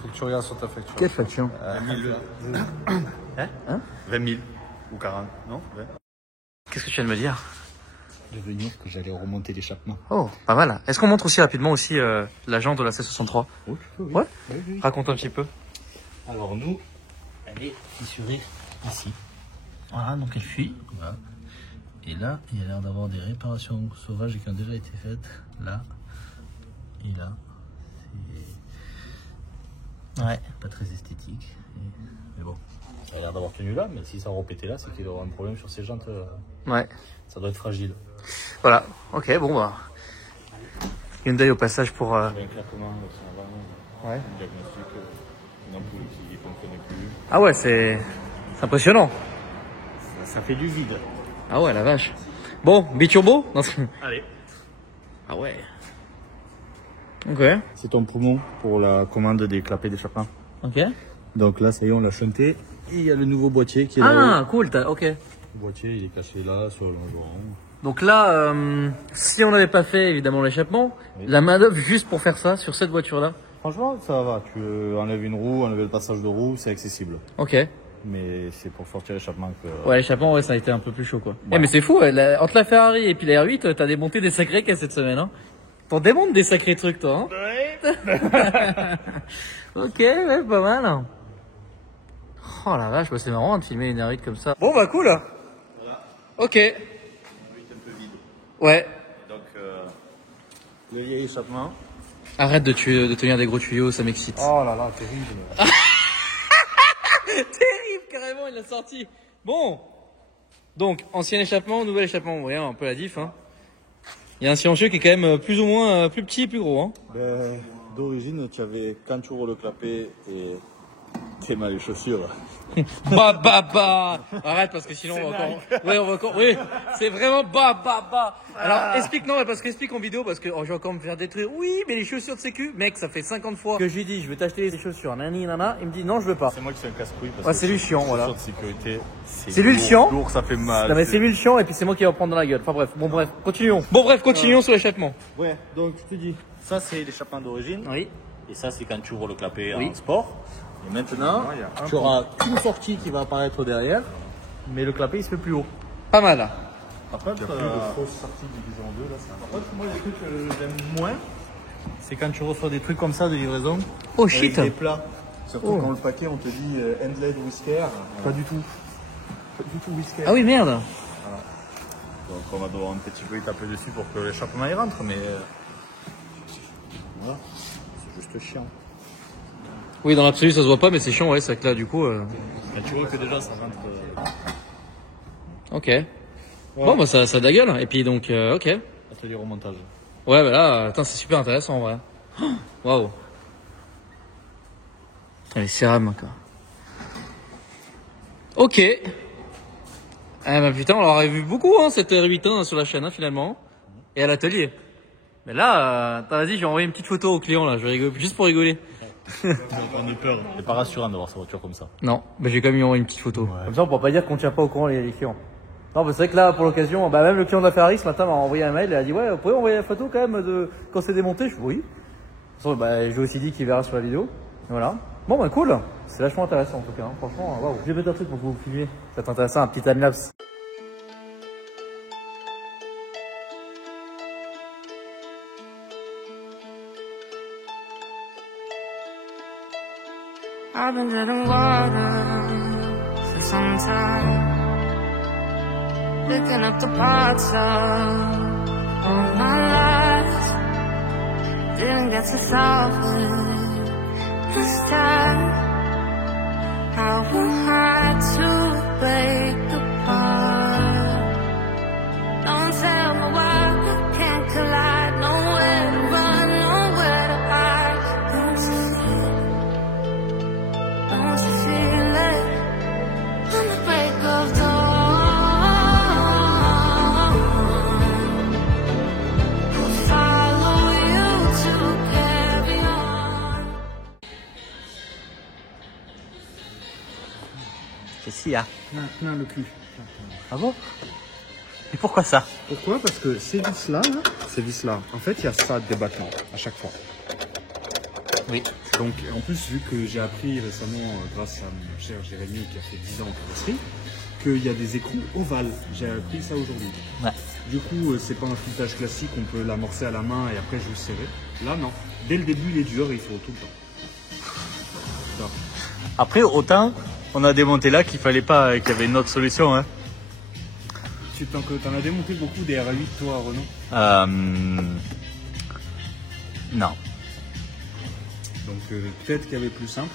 Faut que tu regardes sur ta facture. Quelle faction? 20 000 ou 40, non 20. Qu'est-ce que tu viens de me dire? De venir que j'allais remonter l'échappement. Oh, pas mal. Est-ce qu'on montre aussi rapidement aussi la jante de la C63? Oh, oui. Ouais. Oui, oui. Raconte un petit peu. Alors nous, elle est fissurée ici. Voilà, donc elle fuit. Voilà. Et là, il y a l'air d'avoir des réparations sauvages qui ont déjà été faites. Là et là. C'est Ouais. pas très esthétique. Mais bon, ça a l'air d'avoir tenu là, mais si ça repétait là, c'est qu'il aura un problème sur ces jantes. Ouais. Ça doit être fragile. Voilà. Ok, bon bah. Hyundai au passage pour... Il y a un claquement sur avant. Ouais. Un diagnostic, une ampoule qui ne fonctionnait plus. Ah ouais, c'est impressionnant. Ça fait du vide. Ah ouais, la vache. Bon, biturbo? Non, Allez. ah ouais. Ok. C'est ton poumon pour la commande des clapets d'échappement. Ok. Donc là, ça y est, on l'a chanté. Et il y a le nouveau boîtier qui est là. Ah, cool, ok. Le boîtier, il est caché là, sur le longeron. Donc là, si on n'avait pas fait évidemment l'échappement, Oui. la main d'œuvre juste pour faire ça sur cette voiture-là. Franchement, ça va. Tu enlèves une roue, enlever le passage de roue, c'est accessible. Ok. Mais c'est pour sortir l'échappement que... Ouais, l'échappement, ouais, ça a été un peu plus chaud, quoi. Ouais, mais c'est fou, ouais, entre la Ferrari et puis la R8, t'as démonté des sacrés caisses cette semaine, hein. T'en démontes des sacrés trucs, toi, hein. Ouais. Ok, ouais, pas mal. Hein. Oh la vache, bah, c'est marrant de filmer une R8 comme ça. Bon, bah cool. Voilà. Ok. Un peu vide. Ouais. Donc, le vieil échappement. Arrête de tenir des gros tuyaux, ça m'excite. Oh là là, terrible. Terrible, carrément, il l'a sorti. Bon. Donc, ancien échappement, nouvel échappement. Vous voyez, un peu la diff, hein. Il y a un silencieux qui est quand même plus ou moins plus petit et plus gros, hein. Ben, d'origine, tu avais, quand tu ouvres le clapet et T'es mal les chaussures. Bah. Arrête parce que sinon on va encore. Ouais, on va encore. Oui, c'est vraiment bah. Alors explique non, parce qu'explique en vidéo parce que je vais encore me faire détruire. Oui, mais les chaussures de sécu, mec, ça fait 50 fois que je lui dis je vais t'acheter des chaussures, nani nana, il me dit non, je veux pas. C'est moi qui suis un casse-couille. Ouais, c'est lui le chiant, voilà. De sécurité. C'est lui le chiant. Lourd, ça fait mal. Non mais c'est lui le chiant et puis c'est moi qui va prendre dans la gueule. Enfin bref, continuons sur l'échappement. Ouais, donc je te dis, ça c'est l'échappement d'origine. Oui. Et ça c'est quand tu ouvres le clapet Oui. en sport. Et maintenant, tu auras une sortie qui va apparaître derrière, mais le clapet il se fait plus haut. Pas mal. Par contre, Grosse sortie divisée en deux là, c'est par contre, moi les trucs que j'aime moins, c'est quand tu reçois des trucs comme ça de livraison. Oh Avec shit. des plats. Surtout quand le paquet on te dit Endless Whisker. pas du tout. Pas du tout whisker. Ah oui merde. Donc on va devoir un petit peu y taper dessus pour que l'échappement y rentre, mais voilà, c'est juste chiant. Oui, dans l'absolu ça se voit pas, mais c'est chiant, ouais, c'est que là du coup. Et tu vois que déjà ça rentre. Ok. Bon bah ça a de la gueule. Et puis donc ok. Atelier remontage. Ouais bah là, attends, c'est super intéressant en vrai. Waouh. Les cérams quoi. Ok. Eh bah putain, on l'aurait vu beaucoup hein, cette R8 hein, sur la chaîne hein, finalement. Et à l'atelier. Mais là, vas-y, je vais envoyer une petite photo au client là, je vais rigoler, juste pour rigoler. On a peur. C'est pas rassurant d'avoir sa voiture comme ça. Non, bah j'ai quand même lui envoyer une petite photo. Comme ça on pourra pas dire qu'on tient pas au courant les clients. Non, bah c'est vrai que là, pour l'occasion, bah même le client de la Ferrari ce matin m'a envoyé un mail et a dit ouais, vous pouvez envoyer la photo quand même de quand c'est démonté. Je dis oui. De toute façon, bah j'ai aussi dit qu'il verra sur la vidéo. Voilà. Bon bah cool. C'est vachement intéressant en tout cas. Hein. Franchement, waouh. Je vais mettre un truc pour que vous filmiez. Ça va être intéressant, un petit timelapse. I've been drinking water for some time, picking up the parts of all my life. Didn't get to solve it this time. How am I to break apart? Don't tell me why we can't collide. Nowhere to run, nowhere to hide. Don't you feel? Don't you feel it? On the break of dawn, I'll follow you to carry on. Qu'est-ce qu'il y a? Plein le cul. Ah bon? Et pourquoi ça? Pourquoi? Parce que ces vis-là, en fait, il y a ça de débattant à chaque fois. Oui. Donc, en plus, vu que j'ai appris récemment, grâce à mon cher Jérémy qui a fait 10 ans en carrosserie, qu'il y a des écrous ovales. J'ai appris ça aujourd'hui. Ouais. Du coup, c'est pas un filetage classique, on peut l'amorcer à la main et après juste serrer. Là, non. Dès le début, il est dur et il faut tout le temps. Ça. Après, autant on a démonté là qu'il fallait pas, qu'il y avait une autre solution. Hein. Tu t'en as démonté beaucoup des R8 toi, Renaud? Non. Donc peut-être qu'il y avait plus simple,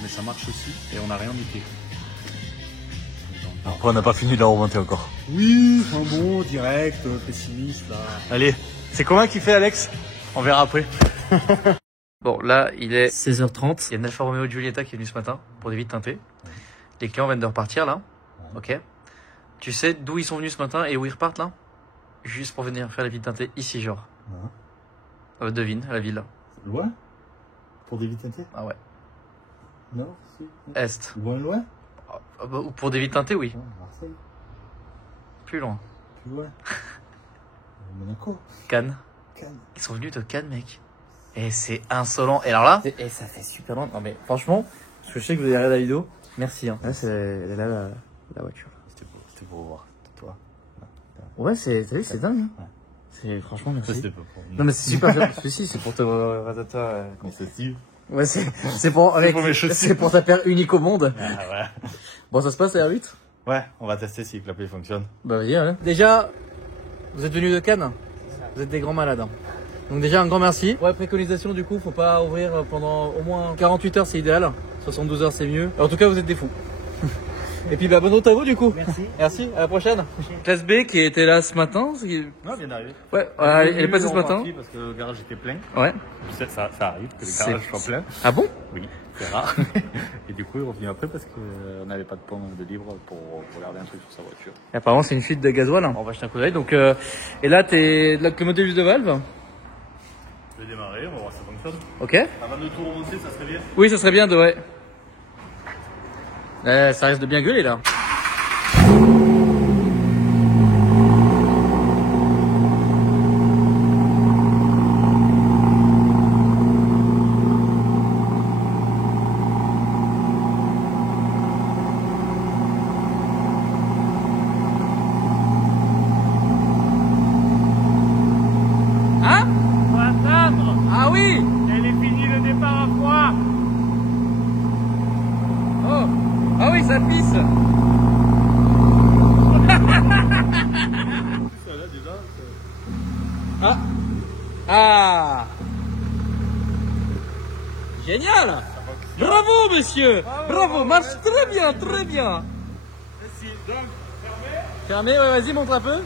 mais ça marche aussi et on n'a rien niqué. Après, on n'a pas fini de la remonter encore. Oui, enfin bon, direct, pessimiste là. Allez, c'est comment qu'il fait Alex? On verra après. Bon, là, il est 16h30. Il y a une Alfa Romeo Giulietta qui est venue ce matin pour des vitres teintées. Les clients viennent de repartir, là. Ok. Tu sais d'où ils sont venus ce matin et où ils repartent, là? Juste pour venir faire les vitres teintées ici, genre. Devine, à la ville. Loin? Pour des vitres teintées? Ah ouais. Non, si. Est. Loin? Ou pour des vitres teintées, oui. Marseille. Plus loin. Plus loin. Monaco. Cannes. Cannes. Ils sont venus de Cannes, mec. Et c'est insolent. Et alors là, et ça fait super long. Non mais franchement, parce que je sais que vous avez regardé la vidéo, merci. Hein. Là, c'est là la voiture. C'était pour voir. Toi. Ouais, c'est dingue. Hein. Ouais. C'est franchement merci. Ça, c'était pas pour... Non mais c'est super. Si, c'est pour te ratata. Mais c'est Steve. Ouais, c'est pour avec. pour mes chaussures. C'est pour ta paire unique au monde. Ah ouais. Bon, ça se passe à R8. Ouais, on va tester si le clapet fonctionne. Bah vas-y. Hein. Déjà, vous êtes venus de Cannes. Vous êtes des grands malades. Hein. Donc déjà un grand merci. Ouais, préconisation du coup, faut pas ouvrir pendant au moins 48 heures, c'est idéal. 72 heures c'est mieux. En tout cas, vous êtes des fous. Et puis bah bonne route à vous du coup. Merci. Merci, à la prochaine. Classe B qui était là ce matin. Non, bien d'arriver. Ouais, elle est passée ce matin. Parce que le garage était plein. Ouais. Ça arrive que le garage soit plein. Ah bon? Oui, c'est rare. Et du coup, il est revenu après parce qu'on n'avait pas de pont de libre pour regarder un truc sur sa voiture. Et apparemment c'est une fuite de gasoil. On va jeter un coup d'œil. Donc, et là t'es de le modèle de valve. Je vais démarrer, on va voir si ça fonctionne. Ok. Avant de tout remonter, ça serait bien. Oui, ça serait bien de ouais. Ça risque de bien gueuler là. Hein? Faut attendre. Ah oui! Elle est finie le départ à froid. Oh! Ah oui, ça pisse! Ah! Ah! Génial! Bravo, monsieur! Bravo, marche très bien, très bien! Merci. Donc, Fermé, ouais, vas-y, montre un peu.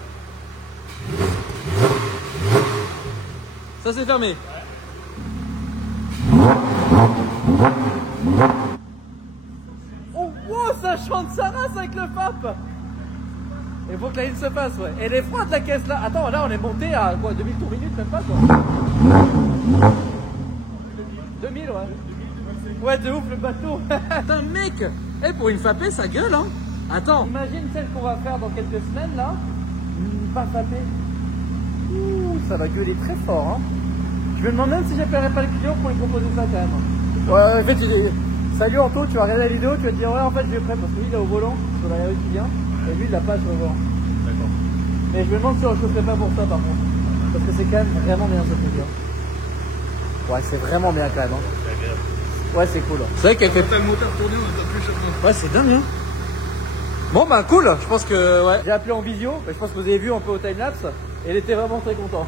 Ça, c'est fermé. Oh, wow, ça chante sa race avec le FAP! Il faut que la ligne se passe, ouais. Elle est froide la caisse là. Attends, là on est monté à quoi, 2000 tours minute, même pas quoi. 2000, ouais. Ouais, de ouf le bateau. Attends, mec, pour une FAP, ça gueule, hein. Attends, imagine celle qu'on va faire dans quelques semaines là. Pas FAP. Ouh, ça va gueuler très fort, hein. Je me demande même si j'appellerai pas le client pour lui proposer ça quand même. Ouais, en fait, salut Anto, tu vas regarder la vidéo, tu vas te dire ouais, en fait, je vais prêt parce que lui il est au volant sur la rue qui vient. Et lui, il l'a pas sur le volant. d'accord. Mais je me demande si on ne chaufferait pas pour ça par contre. Parce que c'est quand même vraiment bien ce truc-là. Ouais, c'est vraiment bien quand même. Hein. C'est agréable. Ouais, c'est cool. C'est vrai qu'elle fait. T'as le moteur tourné, on n'a plus chaque Ouais, c'est dingue. Hein. Bon, bah cool. Je pense que. Ouais. J'ai appelé en visio. Je pense que vous avez vu un peu au timelapse. Et il était vraiment très content.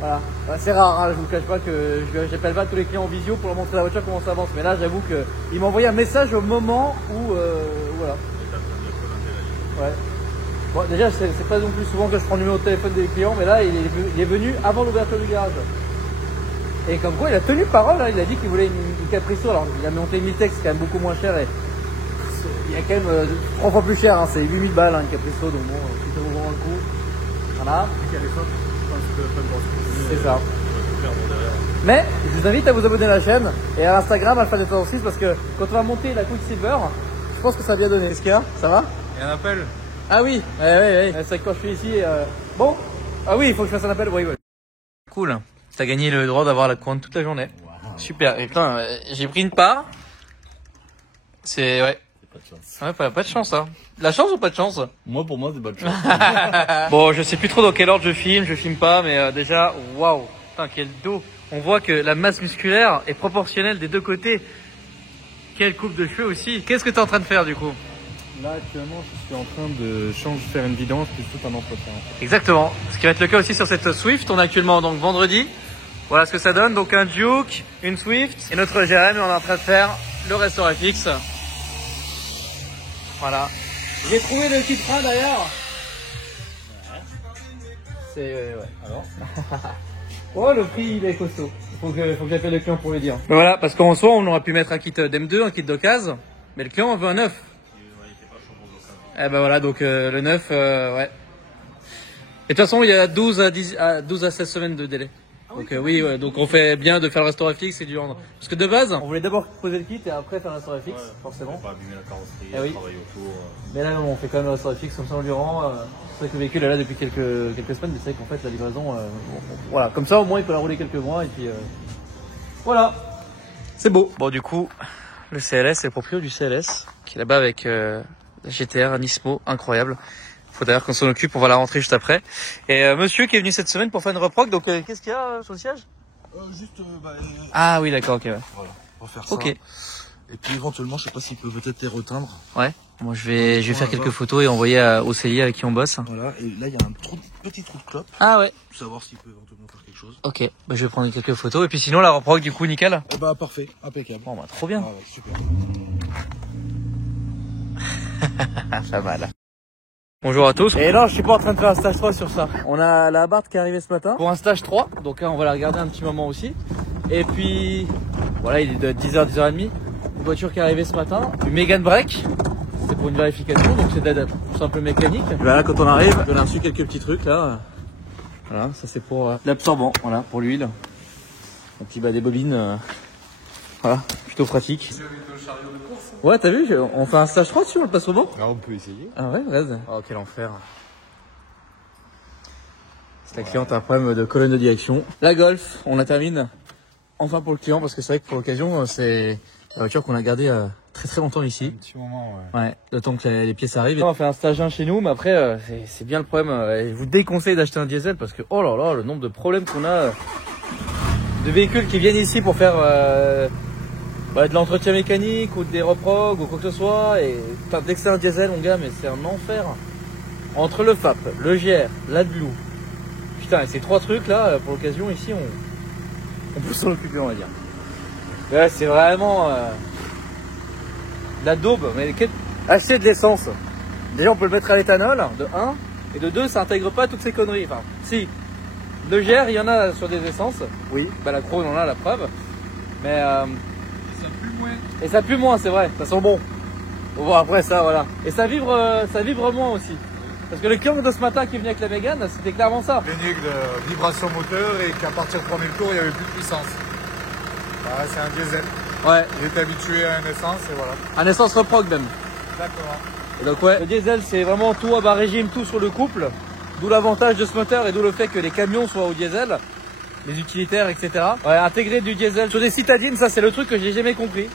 Voilà. Ouais, c'est rare, hein, je vous cache pas que j'appelle pas tous les clients en visio pour leur montrer la voiture comment ça avance. Mais là, j'avoue qu'il m'a envoyé un message au moment où. Voilà. Ouais. Bon, déjà, c'est pas non plus souvent que je prends le numéro de téléphone des clients, mais là, il est venu avant l'ouverture du garage. Et comme quoi, il a tenu parole, hein, il a dit qu'il voulait une Caprisso. Alors, il a monté une Mitex, c'est quand même beaucoup moins cher. Et il y a quand même 3 fois plus cher, hein, c'est 8000 balles, hein, une Caprisso, donc bon, si ça vous vend un coup. Voilà. C'est ça. Mais, je vous invite à vous abonner à la chaîne et à l'Instagram, Alpha6, parce que quand on va monter la Quicksilver, je pense que ça va bien donner. Qu'est-ce qu'il y a? Ça va? Il y a un appel. Ah oui, ouais. C'est vrai que quand je suis ici, bon, ah oui, il faut que je fasse un appel, oui. Cool, t'as gagné le droit d'avoir la couronne toute la journée. Wow. Super, et putain, j'ai pris une part. C'est, ouais. Pas de chance. Ouais, pas de chance, hein. La chance ou pas de chance? Moi, pour moi, c'est pas de chance. Bon, je sais plus trop dans quel ordre je filme pas, mais déjà, waouh, putain, quel dos. On voit que la masse musculaire est proportionnelle des deux côtés. Quelle coupe de cheveux aussi. Qu'est-ce que t'es en train de faire du coup? Là, actuellement, je suis en train de faire une vidange plus tout un entretien. Exactement. Ce qui va être le cas aussi sur cette Swift. On est actuellement donc vendredi. Voilà ce que ça donne. Donc un Duke, une Swift et notre GRM. Et on est en train de faire le restaurant FX. Voilà. J'ai trouvé le kit frein d'ailleurs. C'est ouais. Alors. Oh, le prix il est costaud. Faut que j'appelle le client pour lui dire. Mais voilà, parce qu'en soi on aurait pu mettre un kit d'M2, un kit d'occasion, mais le client en veut un neuf. Eh ben voilà, donc le neuf, ouais. Et de toute façon, il y a 12 à 16 semaines de délai. Donc oui, ouais, donc on fait bien de faire le restaurant fixe et du rendre. Parce que de base, on voulait d'abord poser le kit et après faire le restaurant fixe, forcément. Pour pas abîmer la carrosserie, Eh oui. travailler autour. Mais là, on fait quand même le restaurant fixe, comme ça on lui rend. C'est vrai que le véhicule est là depuis quelques semaines, mais c'est vrai qu'en fait la livraison, voilà, comme ça au moins il peut la rouler quelques mois et puis voilà, c'est beau. Bon, du coup, le CLS, c'est le proprio du CLS qui est là-bas avec la GTR, un Nismo incroyable. Faut d'ailleurs qu'on s'en occupe, on va la rentrer juste après. Et monsieur qui est venu cette semaine pour faire une reproc, donc qu'est-ce qu'il y a sur le siège? Juste, Ah oui, d'accord, ok, ouais. voilà, on va faire ça. Ok. Et puis éventuellement, je sais pas s'il peut peut-être les reteindre. Ouais. Moi, je vais faire quelques photos et envoyer au CI avec qui on bosse. Voilà, et là, il y a un petit trou de clope. Ah ouais. Pour savoir s'il peut éventuellement faire quelque chose. Ok, bah, je vais prendre quelques photos. Et puis sinon, la reproc, du coup, nickel. Eh bah, parfait, impeccable. Bon, bah, trop bien. Ah ouais, super. Ça va là. Bonjour à tous. Et non, je suis pas en train de faire un stage 3 sur ça. On a la Abarth qui est arrivée ce matin pour un stage 3. Donc là, on va la regarder un petit moment aussi. Et puis, voilà, il est de 10h, 10h30. Une voiture qui est arrivée ce matin. Une Mégane Break. C'est pour une vérification, donc c'est d'aide tout simple mécanique. Et voilà, quand on arrive, on a reçu quelques petits trucs là. Voilà, ça c'est pour l'absorbant, voilà, pour l'huile. Et puis bah des bobines, voilà, plutôt pratique. Ouais, t'as vu, on fait un stage 3 dessus, on le passe au banc. Ah, on peut essayer. Ah ouais, vas-y. Oh, quel enfer. C'est la cliente a un problème de colonne de direction. La Golf, on la termine enfin pour le client parce que c'est vrai que pour l'occasion, c'est la voiture qu'on a gardée très très longtemps ici. Un petit moment, ouais. Le temps que les pièces arrivent. On va faire un stage 1 chez nous, mais après, c'est bien le problème. Je vous déconseille d'acheter un diesel parce que, oh là là, le nombre de problèmes qu'on a de véhicules qui viennent ici pour faire de l'entretien mécanique ou des reprogs ou quoi que ce soit. Et dès que c'est un diesel, mon gars, mais c'est un enfer. Entre le FAP, le GR, l'AdBlue. Putain, et ces trois trucs là, pour l'occasion, ici, on peut s'en occuper, on va dire. Là, c'est vraiment la daube. Mais acheter de l'essence. Déjà, on peut le mettre à l'éthanol, de 1. Et de 2, ça intègre pas toutes ces conneries. Enfin, si. Le GR, il y en a sur des essences. Oui, bah la Crown, on a la preuve. Mais ça pue moins. Et ça pue moins, c'est vrai. Ça sent bon. Bon, après ça, voilà. Et ça vibre moins aussi. Parce que le client de ce matin qui est venu avec la Mégane, c'était clairement ça. L'énigme de vibration moteur et qu'à partir de 3000 tours, il n'y avait plus de puissance. Voilà, c'est un diesel. Ouais. Il est habitué à une essence et voilà. Un essence reprog même. D'accord. Et donc ouais, le diesel c'est vraiment tout à bas régime, tout sur le couple. D'où l'avantage de ce moteur et d'où le fait que les camions soient au diesel, les utilitaires, etc. Ouais, intégrer du diesel sur des citadines, ça c'est le truc que j'ai jamais compris.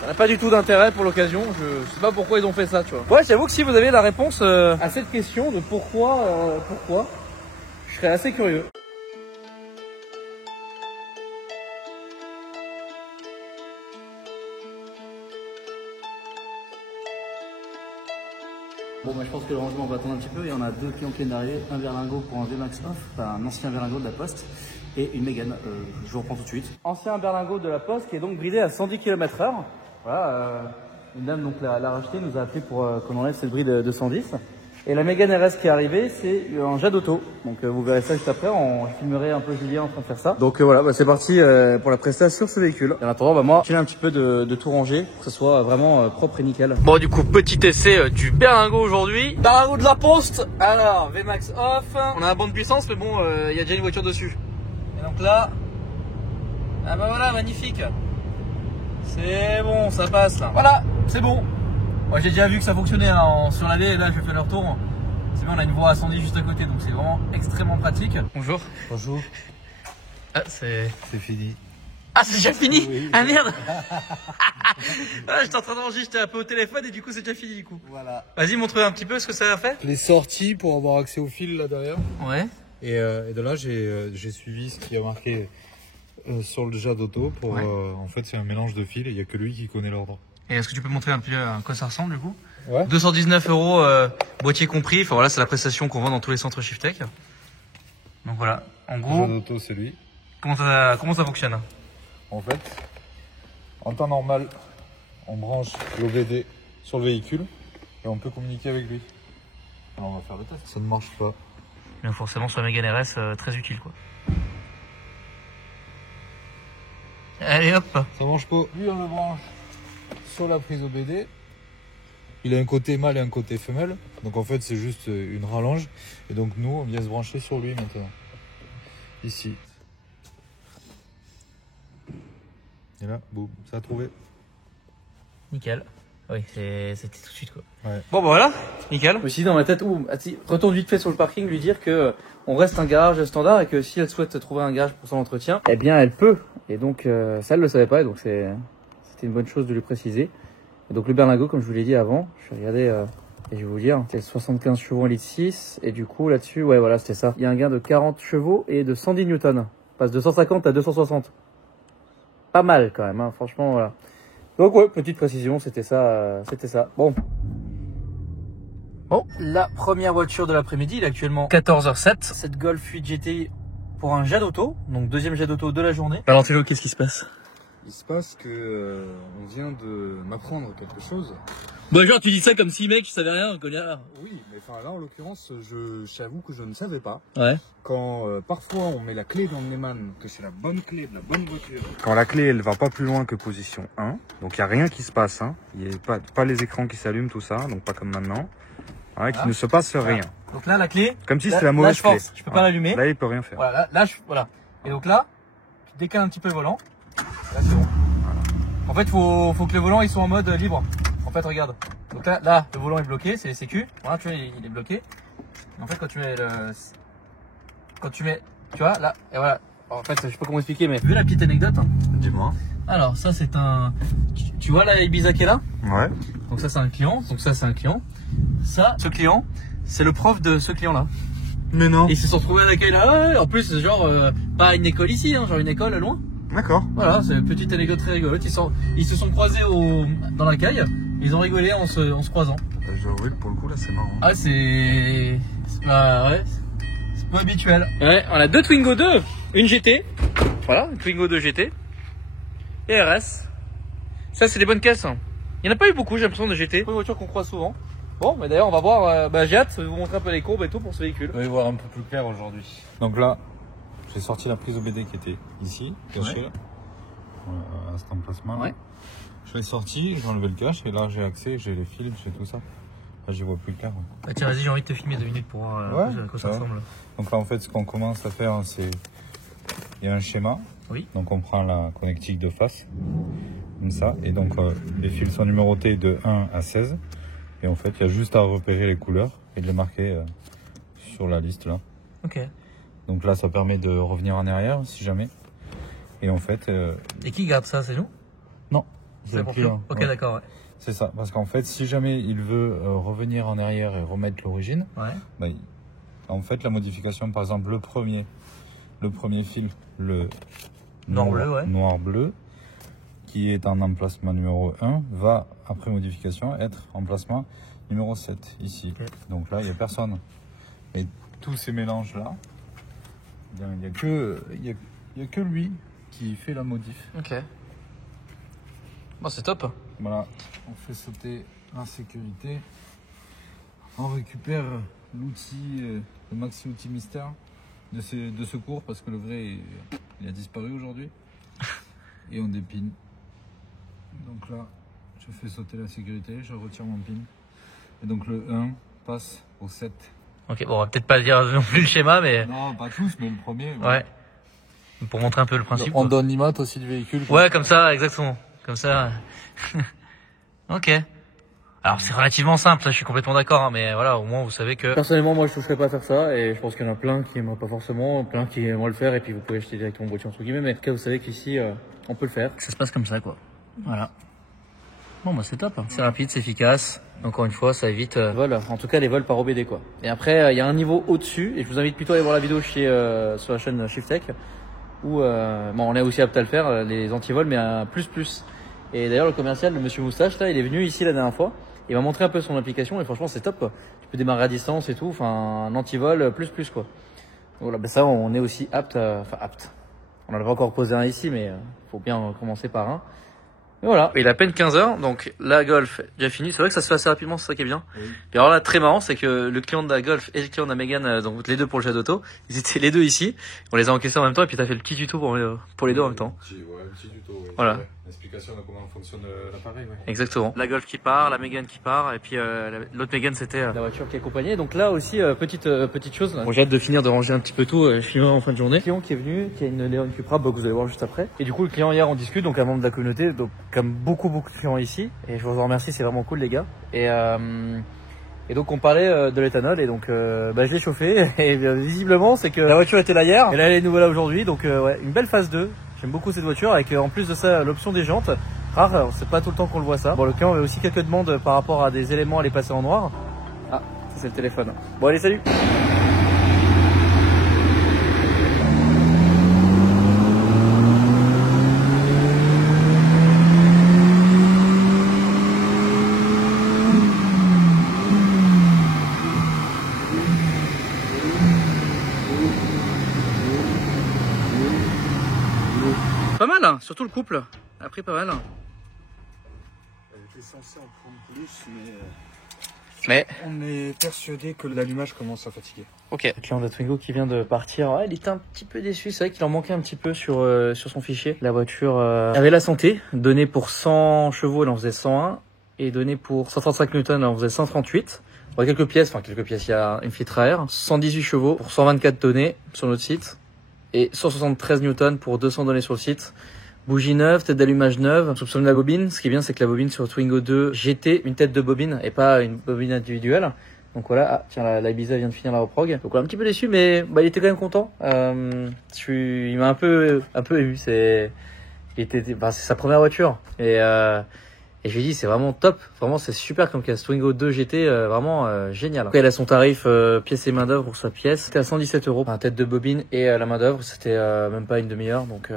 Ça n'a pas du tout d'intérêt pour l'occasion, je sais pas pourquoi ils ont fait ça, tu vois. Ouais, j'avoue que si vous avez la réponse à cette question de pourquoi, je serais assez curieux. Bon, bah, je pense que le rangement va attendre un petit peu et on a deux clients qui viennent d'arriver, un berlingot pour un VMAX Off, enfin, un ancien berlingot de la Poste et une Mégane, je vous reprends tout de suite. Ancien berlingot de la Poste qui est donc bridé à 110 km/h. Voilà, une dame donc l'a racheté, nous a appelé pour qu'on enlève cette bride de 110. Et la Mégane RS qui est arrivée, c'est un jet d'auto. Donc vous verrez ça juste après, je filmerai un peu Julien en train de faire ça. Donc voilà, bah, c'est parti pour la prestation sur ce véhicule. Et en attendant, bah, moi, je vais un petit peu de tout ranger pour que ce soit vraiment propre et nickel. Bon, du coup, petit essai du berlingot aujourd'hui. Berlingot de la Poste. Alors, VMAX off. On a un bon de puissance, mais bon, il y a déjà une voiture dessus. Et donc là, ah bah voilà, magnifique. C'est bon, ça passe là. Voilà, c'est bon. Moi j'ai déjà vu que ça fonctionnait hein, sur l'allée et là je fais le retour. C'est bien, on a une voie à 110 juste à côté donc c'est vraiment extrêmement pratique. Bonjour. Bonjour. Ah c'est fini. Ah c'est déjà fini. Oui. Ah merde. Ah, j'étais en train de ranger, j'étais un peu au téléphone et du coup c'est déjà fini du coup. Voilà. Vas-y montre un petit peu ce que ça a fait. Les sorties pour avoir accès au fil là derrière. Ouais. Et de là j'ai suivi ce qui a marqué sur le jet d'auto pour en fait c'est un mélange de fils et il n'y a que lui qui connaît l'ordre. Et est-ce que tu peux montrer un peu à quoi ça ressemble du coup? Ouais. 219 €, boîtier compris. Enfin voilà, c'est la prestation qu'on vend dans tous les centres Shiftech. Donc voilà, en gros. Le auto c'est lui. Comment ça fonctionne? En fait, en temps normal, on branche l'OBD sur le véhicule et on peut communiquer avec lui. Alors on va faire le test. Ça ne marche pas. Mais forcément sur la Mégane RS, très utile quoi. Allez hop. Ça marche pas. Lui on le branche sur la prise OBD. Il a un côté mâle et un côté femelle. Donc en fait c'est juste une rallonge. Et donc nous on vient se brancher sur lui maintenant. Ici. Et là, boum, ça a trouvé. Nickel. Oui, c'était tout de suite quoi. Ouais. Bon bah voilà, nickel. Aussi dans ma tête, retourne vite fait sur le parking, lui dire que on reste un garage standard et que si elle souhaite trouver un garage pour son entretien, eh bien elle peut. Et donc ça elle le savait pas, et donc c'était une bonne chose de lui préciser. Et donc le berlingot, comme je vous l'ai dit avant, je vais regarder et je vais vous dire, c'était 75 chevaux en litre 6 et du coup là-dessus, ouais voilà c'était ça. Il y a un gain de 40 chevaux et de 110 newtons. On passe de 150 à 260. Pas mal quand même, hein, franchement voilà. Donc ouais, petite précision, c'était ça. Bon. Bon, la première voiture de l'après-midi, il est actuellement 14h07. Cette Golf 8 GTI pour un jet d'auto, donc deuxième jet d'auto de la journée. Valentello, qu'est-ce qui se passe? Il se passe que on vient de m'apprendre quelque chose. Bah genre tu dis ça comme si mec, je savais rien, connard. Oui, mais enfin là en l'occurrence, j'avoue que je ne savais pas. Ouais. Quand parfois on met la clé dans le Neyman, que c'est la bonne clé de la bonne voiture. Quand la clé elle va pas plus loin que position 1, donc il n'y a rien qui se passe, hein. Il n'y a pas les écrans qui s'allument, tout ça, donc pas comme maintenant. Ouais, qu'il ne se passe rien. Donc là la clé. Comme si là, c'était la mauvaise là, je force, clé. je peux pas l'allumer. Là il peut rien faire. Voilà, là voilà. Et donc là, tu décales un petit peu le volant. Là c'est bon. Voilà. En fait faut que le volant il soit en mode libre. En fait regarde. Donc là le volant est bloqué, c'est les sécu. Voilà, tu vois il est bloqué. Et en fait quand tu mets tu vois là et voilà. En fait je sais pas comment expliquer mais vu la petite anecdote. Dis-moi. Alors ça c'est un, tu vois la Ibiza qui est là. Ouais. Donc ça c'est un client. Donc ça c'est un client. Ça, ce client, c'est le prof de ce client là. Mais non. Ils se sont retrouvés à l'accueil là. En plus genre pas une école ici, hein, genre une école loin. D'accord. Voilà, c'est une petite anecdote très rigolote. Ils se sont croisés dans l'accueil. Ils ont rigolé en se croisant. Oui, pour le coup là c'est marrant. Ah c'est pas ouais, c'est pas habituel. Ouais, on a deux Twingo 2, une GT. Voilà, une Twingo 2 GT. Et RS. Ça c'est des bonnes caisses. Il n'y en a pas eu beaucoup, j'ai l'impression, de GT. C'est une voiture qu'on croise souvent. Bon, mais d'ailleurs on va voir. J'ai hâte de vous montrer un peu les courbes et tout pour ce véhicule. On va y voir un peu plus clair aujourd'hui. Donc là, j'ai sorti la prise OBD qui était ici, cachée là, à cet emplacement. Ouais. Je l'ai sorti, j'ai enlevé le cache et là j'ai accès, j'ai les fils, j'ai tout ça. Là j'y vois plus clair. Ouais. Bah tiens, vas-y, j'ai envie de te filmer 2 minutes pour voir à quoi ça ressemble. Donc là en fait ce qu'on commence à faire c'est, il y a un schéma. Oui. Donc on prend la connectique de face, comme ça, et donc les fils sont numérotés de 1 à 16. Et en fait il y a juste à repérer les couleurs et de les marquer sur la liste là. Ok. Donc là ça permet de revenir en arrière si jamais. Et en fait... Et qui garde ça, c'est nous? Non. C'est le client. Ok, ouais. D'accord, ouais. C'est ça, parce qu'en fait, si jamais il veut revenir en arrière et remettre l'origine, ouais. Bah, en fait, la modification, par exemple, le premier fil, le noir-bleu, qui est en emplacement numéro 1, va, après modification, être emplacement numéro 7, ici. Okay. Donc là, il n'y a personne. Et tous ces mélanges-là, il n'y a que lui qui fait la modif. Ok. Bon, c'est top. Voilà, on fait sauter la sécurité. On récupère l'outil, le maxi outil mystère de secours parce que le vrai il a disparu aujourd'hui. Et on dépine. Donc là, je fais sauter la sécurité, je retire mon pin. Et donc le 1 passe au 7. Ok, bon, on va peut-être pas dire non plus le schéma, mais. Non, pas tous, mais le premier. Ouais. Pour montrer un peu le principe. On donne l'image aussi du véhicule. Ouais, comme ça, exactement. Comme ça. Ok. Alors c'est relativement simple, je suis complètement d'accord, hein, mais voilà, au moins vous savez que... Personnellement, moi je toucherais pas à faire ça, et je pense qu'il y en a plein qui aimeraient pas forcément, plein qui aimeraient le faire, et puis vous pouvez acheter directement une voiture entre guillemets, mais en tout cas vous savez qu'ici, on peut le faire. Ça se passe comme ça, quoi. Voilà. Bon bah c'est top, hein. C'est rapide, c'est efficace, encore une fois ça évite vols, en tout cas les vols par OBD quoi. Et après il y a un niveau au-dessus, et je vous invite plutôt à aller voir la vidéo sur la chaîne ShiftTech, où bon, on est aussi apte à le faire, les anti-vols, mais à plus. Et d'ailleurs le commercial, le monsieur Moustache là, il est venu ici la dernière fois. Il m'a montré un peu son application et franchement c'est top quoi. Tu peux démarrer à distance et tout, enfin un anti-vol plus quoi. Donc voilà, ben ça on est aussi apte, apte. On n'en a pas encore posé un ici mais faut bien commencer par un. Et voilà, il est à peine 15h, donc la Golf déjà fini. C'est vrai que ça se fait assez rapidement, c'est ça qui est bien. Oui. Et alors là très marrant, c'est que le client de la Golf et le client de la Mégane, donc les deux pour le jet d'auto, ils étaient les deux ici. On les a encaissés en même temps et puis t'as fait le petit tuto pour les deux en même temps. Ouais, un petit tuto, ouais. Voilà. L'explication de comment fonctionne l'appareil. Ouais. Exactement. La Golf qui part, la Mégane qui part, et puis l'autre Mégane c'était la voiture qui accompagnait. Donc là aussi petite chose. Bon, j'ai hâte de finir de ranger un petit peu tout. Je finis en fin de journée. Le client qui est venu, qui a une Leon Cupra, que vous allez voir juste après. Et du coup le client hier on discute, donc un membre de la communauté, donc comme beaucoup de clients ici. Et je vous en remercie, c'est vraiment cool les gars. Et donc on parlait de l'éthanol et donc je l'ai chauffé et visiblement c'est que la voiture était là hier et là elle est nouvelle aujourd'hui, donc ouais, une belle phase 2. J'aime beaucoup cette voiture avec en plus de ça l'option des jantes. Rare, c'est pas tout le temps qu'on le voit ça. Bon, le client avait aussi quelques demandes par rapport à des éléments à les passer en noir. Ah, ça c'est le téléphone. Bon allez, salut. Pas mal, hein, surtout le couple. A pris pas mal. T'es censé en prendre plus, mais on est persuadé que l'allumage commence à fatiguer. Ok. Le client de Twingo qui vient de partir, ouais, il était un petit peu déçu. C'est vrai qu'il en manquait un petit peu sur son fichier. La voiture avait la santé, donnée pour 100 chevaux, elle en faisait 101. Et donnée pour 135 Newton, elle en faisait 138. Il y a quelques pièces, il y a une filtre à air. 118 chevaux pour 124 données sur notre site. Et 173 Newton pour 200 données sur le site. Bougie neuve, tête d'allumage neuve, on soupçonne la bobine. Ce qui est bien, c'est que la bobine sur Twingo 2 GT, une tête de bobine et pas une bobine individuelle. Donc voilà, ah, tiens, la Ibiza vient de finir la reprog. Donc on est un petit peu déçu, mais bah, il était quand même content. Il m'a un peu ému. C'est sa première voiture. Et je lui ai dit, c'est vraiment top. Vraiment, c'est super comme casse. Twingo 2 GT, vraiment génial. Donc, elle a son tarif pièce et main d'œuvre pour sa pièce. C'était à 117 €. La tête de bobine et la main d'œuvre, c'était même pas une demi-heure. Donc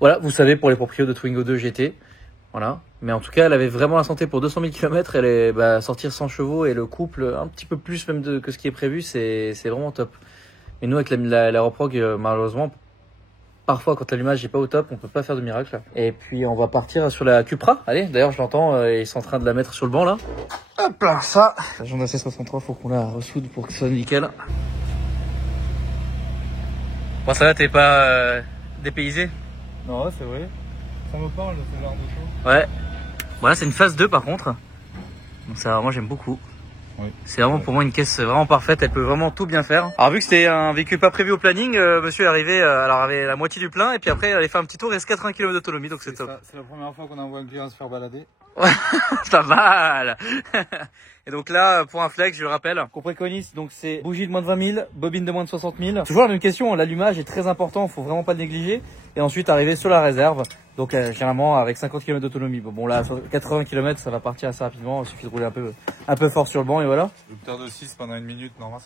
voilà, vous savez pour les proprios de Twingo 2 GT. Voilà. Mais en tout cas, elle avait vraiment la santé pour 200 000 km. Elle est sortir 100 chevaux et le couple un petit peu plus même que ce qui est prévu, c'est vraiment top. Et nous, avec la reprog, malheureusement, parfois quand l'allumage n'est pas au top, on peut pas faire de miracle. Et puis on va partir sur la Cupra. Allez, d'ailleurs je l'entends, ils sont en train de la mettre sur le banc là. Hop là, ça. La Honda C63, faut qu'on la ressoude pour que ce soit nickel. Bon, ça va, t'es pas dépaysé? Non, c'est vrai. Ça me parle, ce genre de choses. Ouais. Voilà, c'est une phase 2 par contre. Donc ça, moi j'aime beaucoup. Oui. C'est vraiment pour moi une caisse vraiment parfaite, elle peut vraiment tout bien faire. Alors vu que c'était un véhicule pas prévu au planning, monsieur est arrivé, alors avait la moitié du plein et puis après il avait fait un petit tour, il reste 80 km d'autonomie, donc c'est top. C'est la première fois qu'on envoie un client se faire balader. C'est pas mal. Et donc là, pour un flex, je le rappelle, qu'on préconise, donc c'est bougie de moins de 20 000, bobine de moins de 60 000. Toujours la même question, l'allumage est très important, faut vraiment pas le négliger. Et ensuite arriver sur la réserve, donc généralement avec 50 km d'autonomie. Bon là, sur 80 km, ça va partir assez rapidement, il suffit de rouler un peu fort sur le banc et voilà. Rupteur de 6 pendant une minute, normal.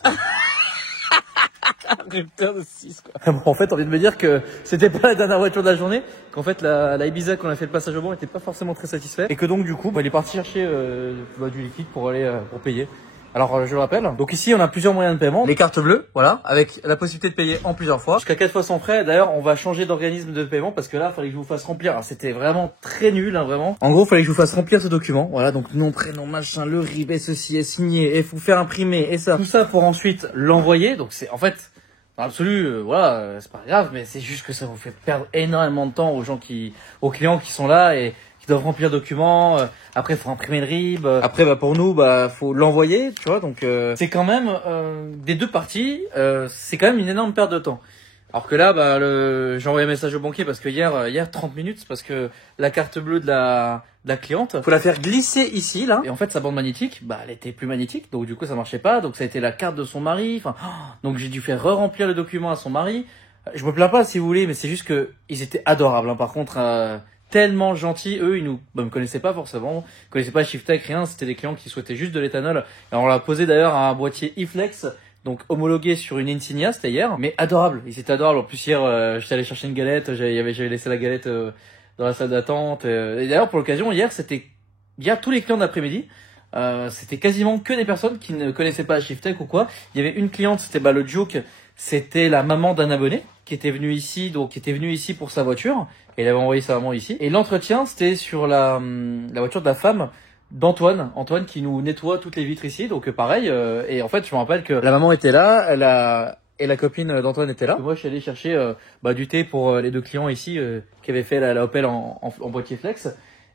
Rupteur de 6 quoi. Bon, en fait, on vient de me dire que c'était pas la dernière voiture de la journée, qu'en fait la Ibiza qu'on a fait le passage au banc était pas forcément très satisfait et que donc du coup, il est parti chercher du liquide pour aller pour payer. Alors je le rappelle, donc ici on a plusieurs moyens de paiement, les cartes bleues, voilà, avec la possibilité de payer en plusieurs fois, jusqu'à 4 fois sans frais. D'ailleurs on va changer d'organisme de paiement parce que là il fallait que je vous fasse remplir, alors c'était vraiment très nul hein, vraiment. En gros il fallait que je vous fasse remplir ce document, voilà, donc nom, prénom, machin, le RIB, et ceci est signé, et vous faire imprimer, et ça, tout ça pour ensuite l'envoyer, donc c'est en fait, dans l'absolu, voilà, c'est pas grave, mais c'est juste que ça vous fait perdre énormément de temps aux clients qui sont là et qui doivent remplir le document, après faut imprimer le RIB, après pour nous faut l'envoyer, tu vois, donc c'est quand même des deux parties, c'est quand même une énorme perte de temps. Alors que là j'ai envoyé un message au banquier parce que hier 30 minutes parce que la carte bleue de la cliente, faut la faire glisser ici là, et en fait sa bande magnétique elle était plus magnétique, donc du coup ça marchait pas, donc ça a été la carte de son mari, donc j'ai dû faire re-remplir le document à son mari. Je me plains pas si vous voulez, mais c'est juste que ils étaient adorables hein. Par contre tellement gentils, eux ils me connaissaient pas forcément, ils connaissaient pas Shiftech, rien, c'était des clients qui souhaitaient juste de l'éthanol. Et on leur a posé d'ailleurs un boîtier e-flex, donc homologué sur une Insignia, c'était hier, mais adorable, ils étaient adorables. En plus hier j'étais allé chercher une galette, j'avais laissé la galette dans la salle d'attente, et d'ailleurs pour l'occasion hier tous les clients d'après-midi, c'était quasiment que des personnes qui ne connaissaient pas Shiftech ou quoi. Il y avait une cliente, c'était le Juke, c'était la maman d'un abonné qui était venu ici pour sa voiture, et il avait envoyé sa maman ici. Et l'entretien, c'était sur la voiture de la femme d'Antoine qui nous nettoie toutes les vitres ici, donc pareil. Et en fait, je me rappelle que la maman était là, et la copine d'Antoine était là. Moi, je suis allé chercher du thé pour les deux clients ici qui avaient fait la Opel en boîtier flex.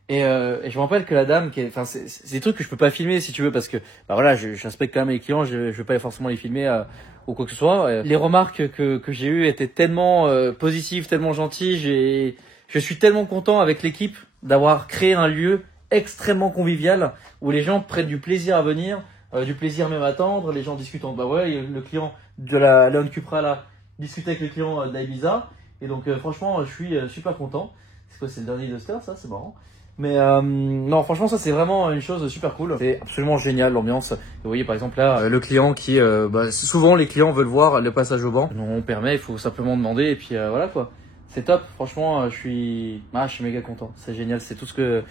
Et je me rappelle que la dame, c'est des trucs que je peux pas filmer si tu veux, parce que voilà, je respecte quand même les clients, je vais pas forcément les filmer ou quoi que ce soit. Les remarques que j'ai eues étaient tellement positives, tellement gentilles. Je suis tellement content avec l'équipe d'avoir créé un lieu extrêmement convivial où les gens prennent du plaisir à venir, du plaisir même à attendre. Les gens discutent le client de la Leon Cupra là discutait avec le client de la Ibiza, et donc franchement je suis super content. C'est quoi, c'est le dernier Duster ça, c'est marrant. Mais non, franchement ça c'est vraiment une chose super cool, c'est absolument génial l'ambiance. Vous voyez par exemple là le client qui souvent les clients veulent voir le passage au banc, on permet, il faut simplement demander et puis voilà quoi. C'est top, franchement je suis méga content, c'est génial, c'est tout ce que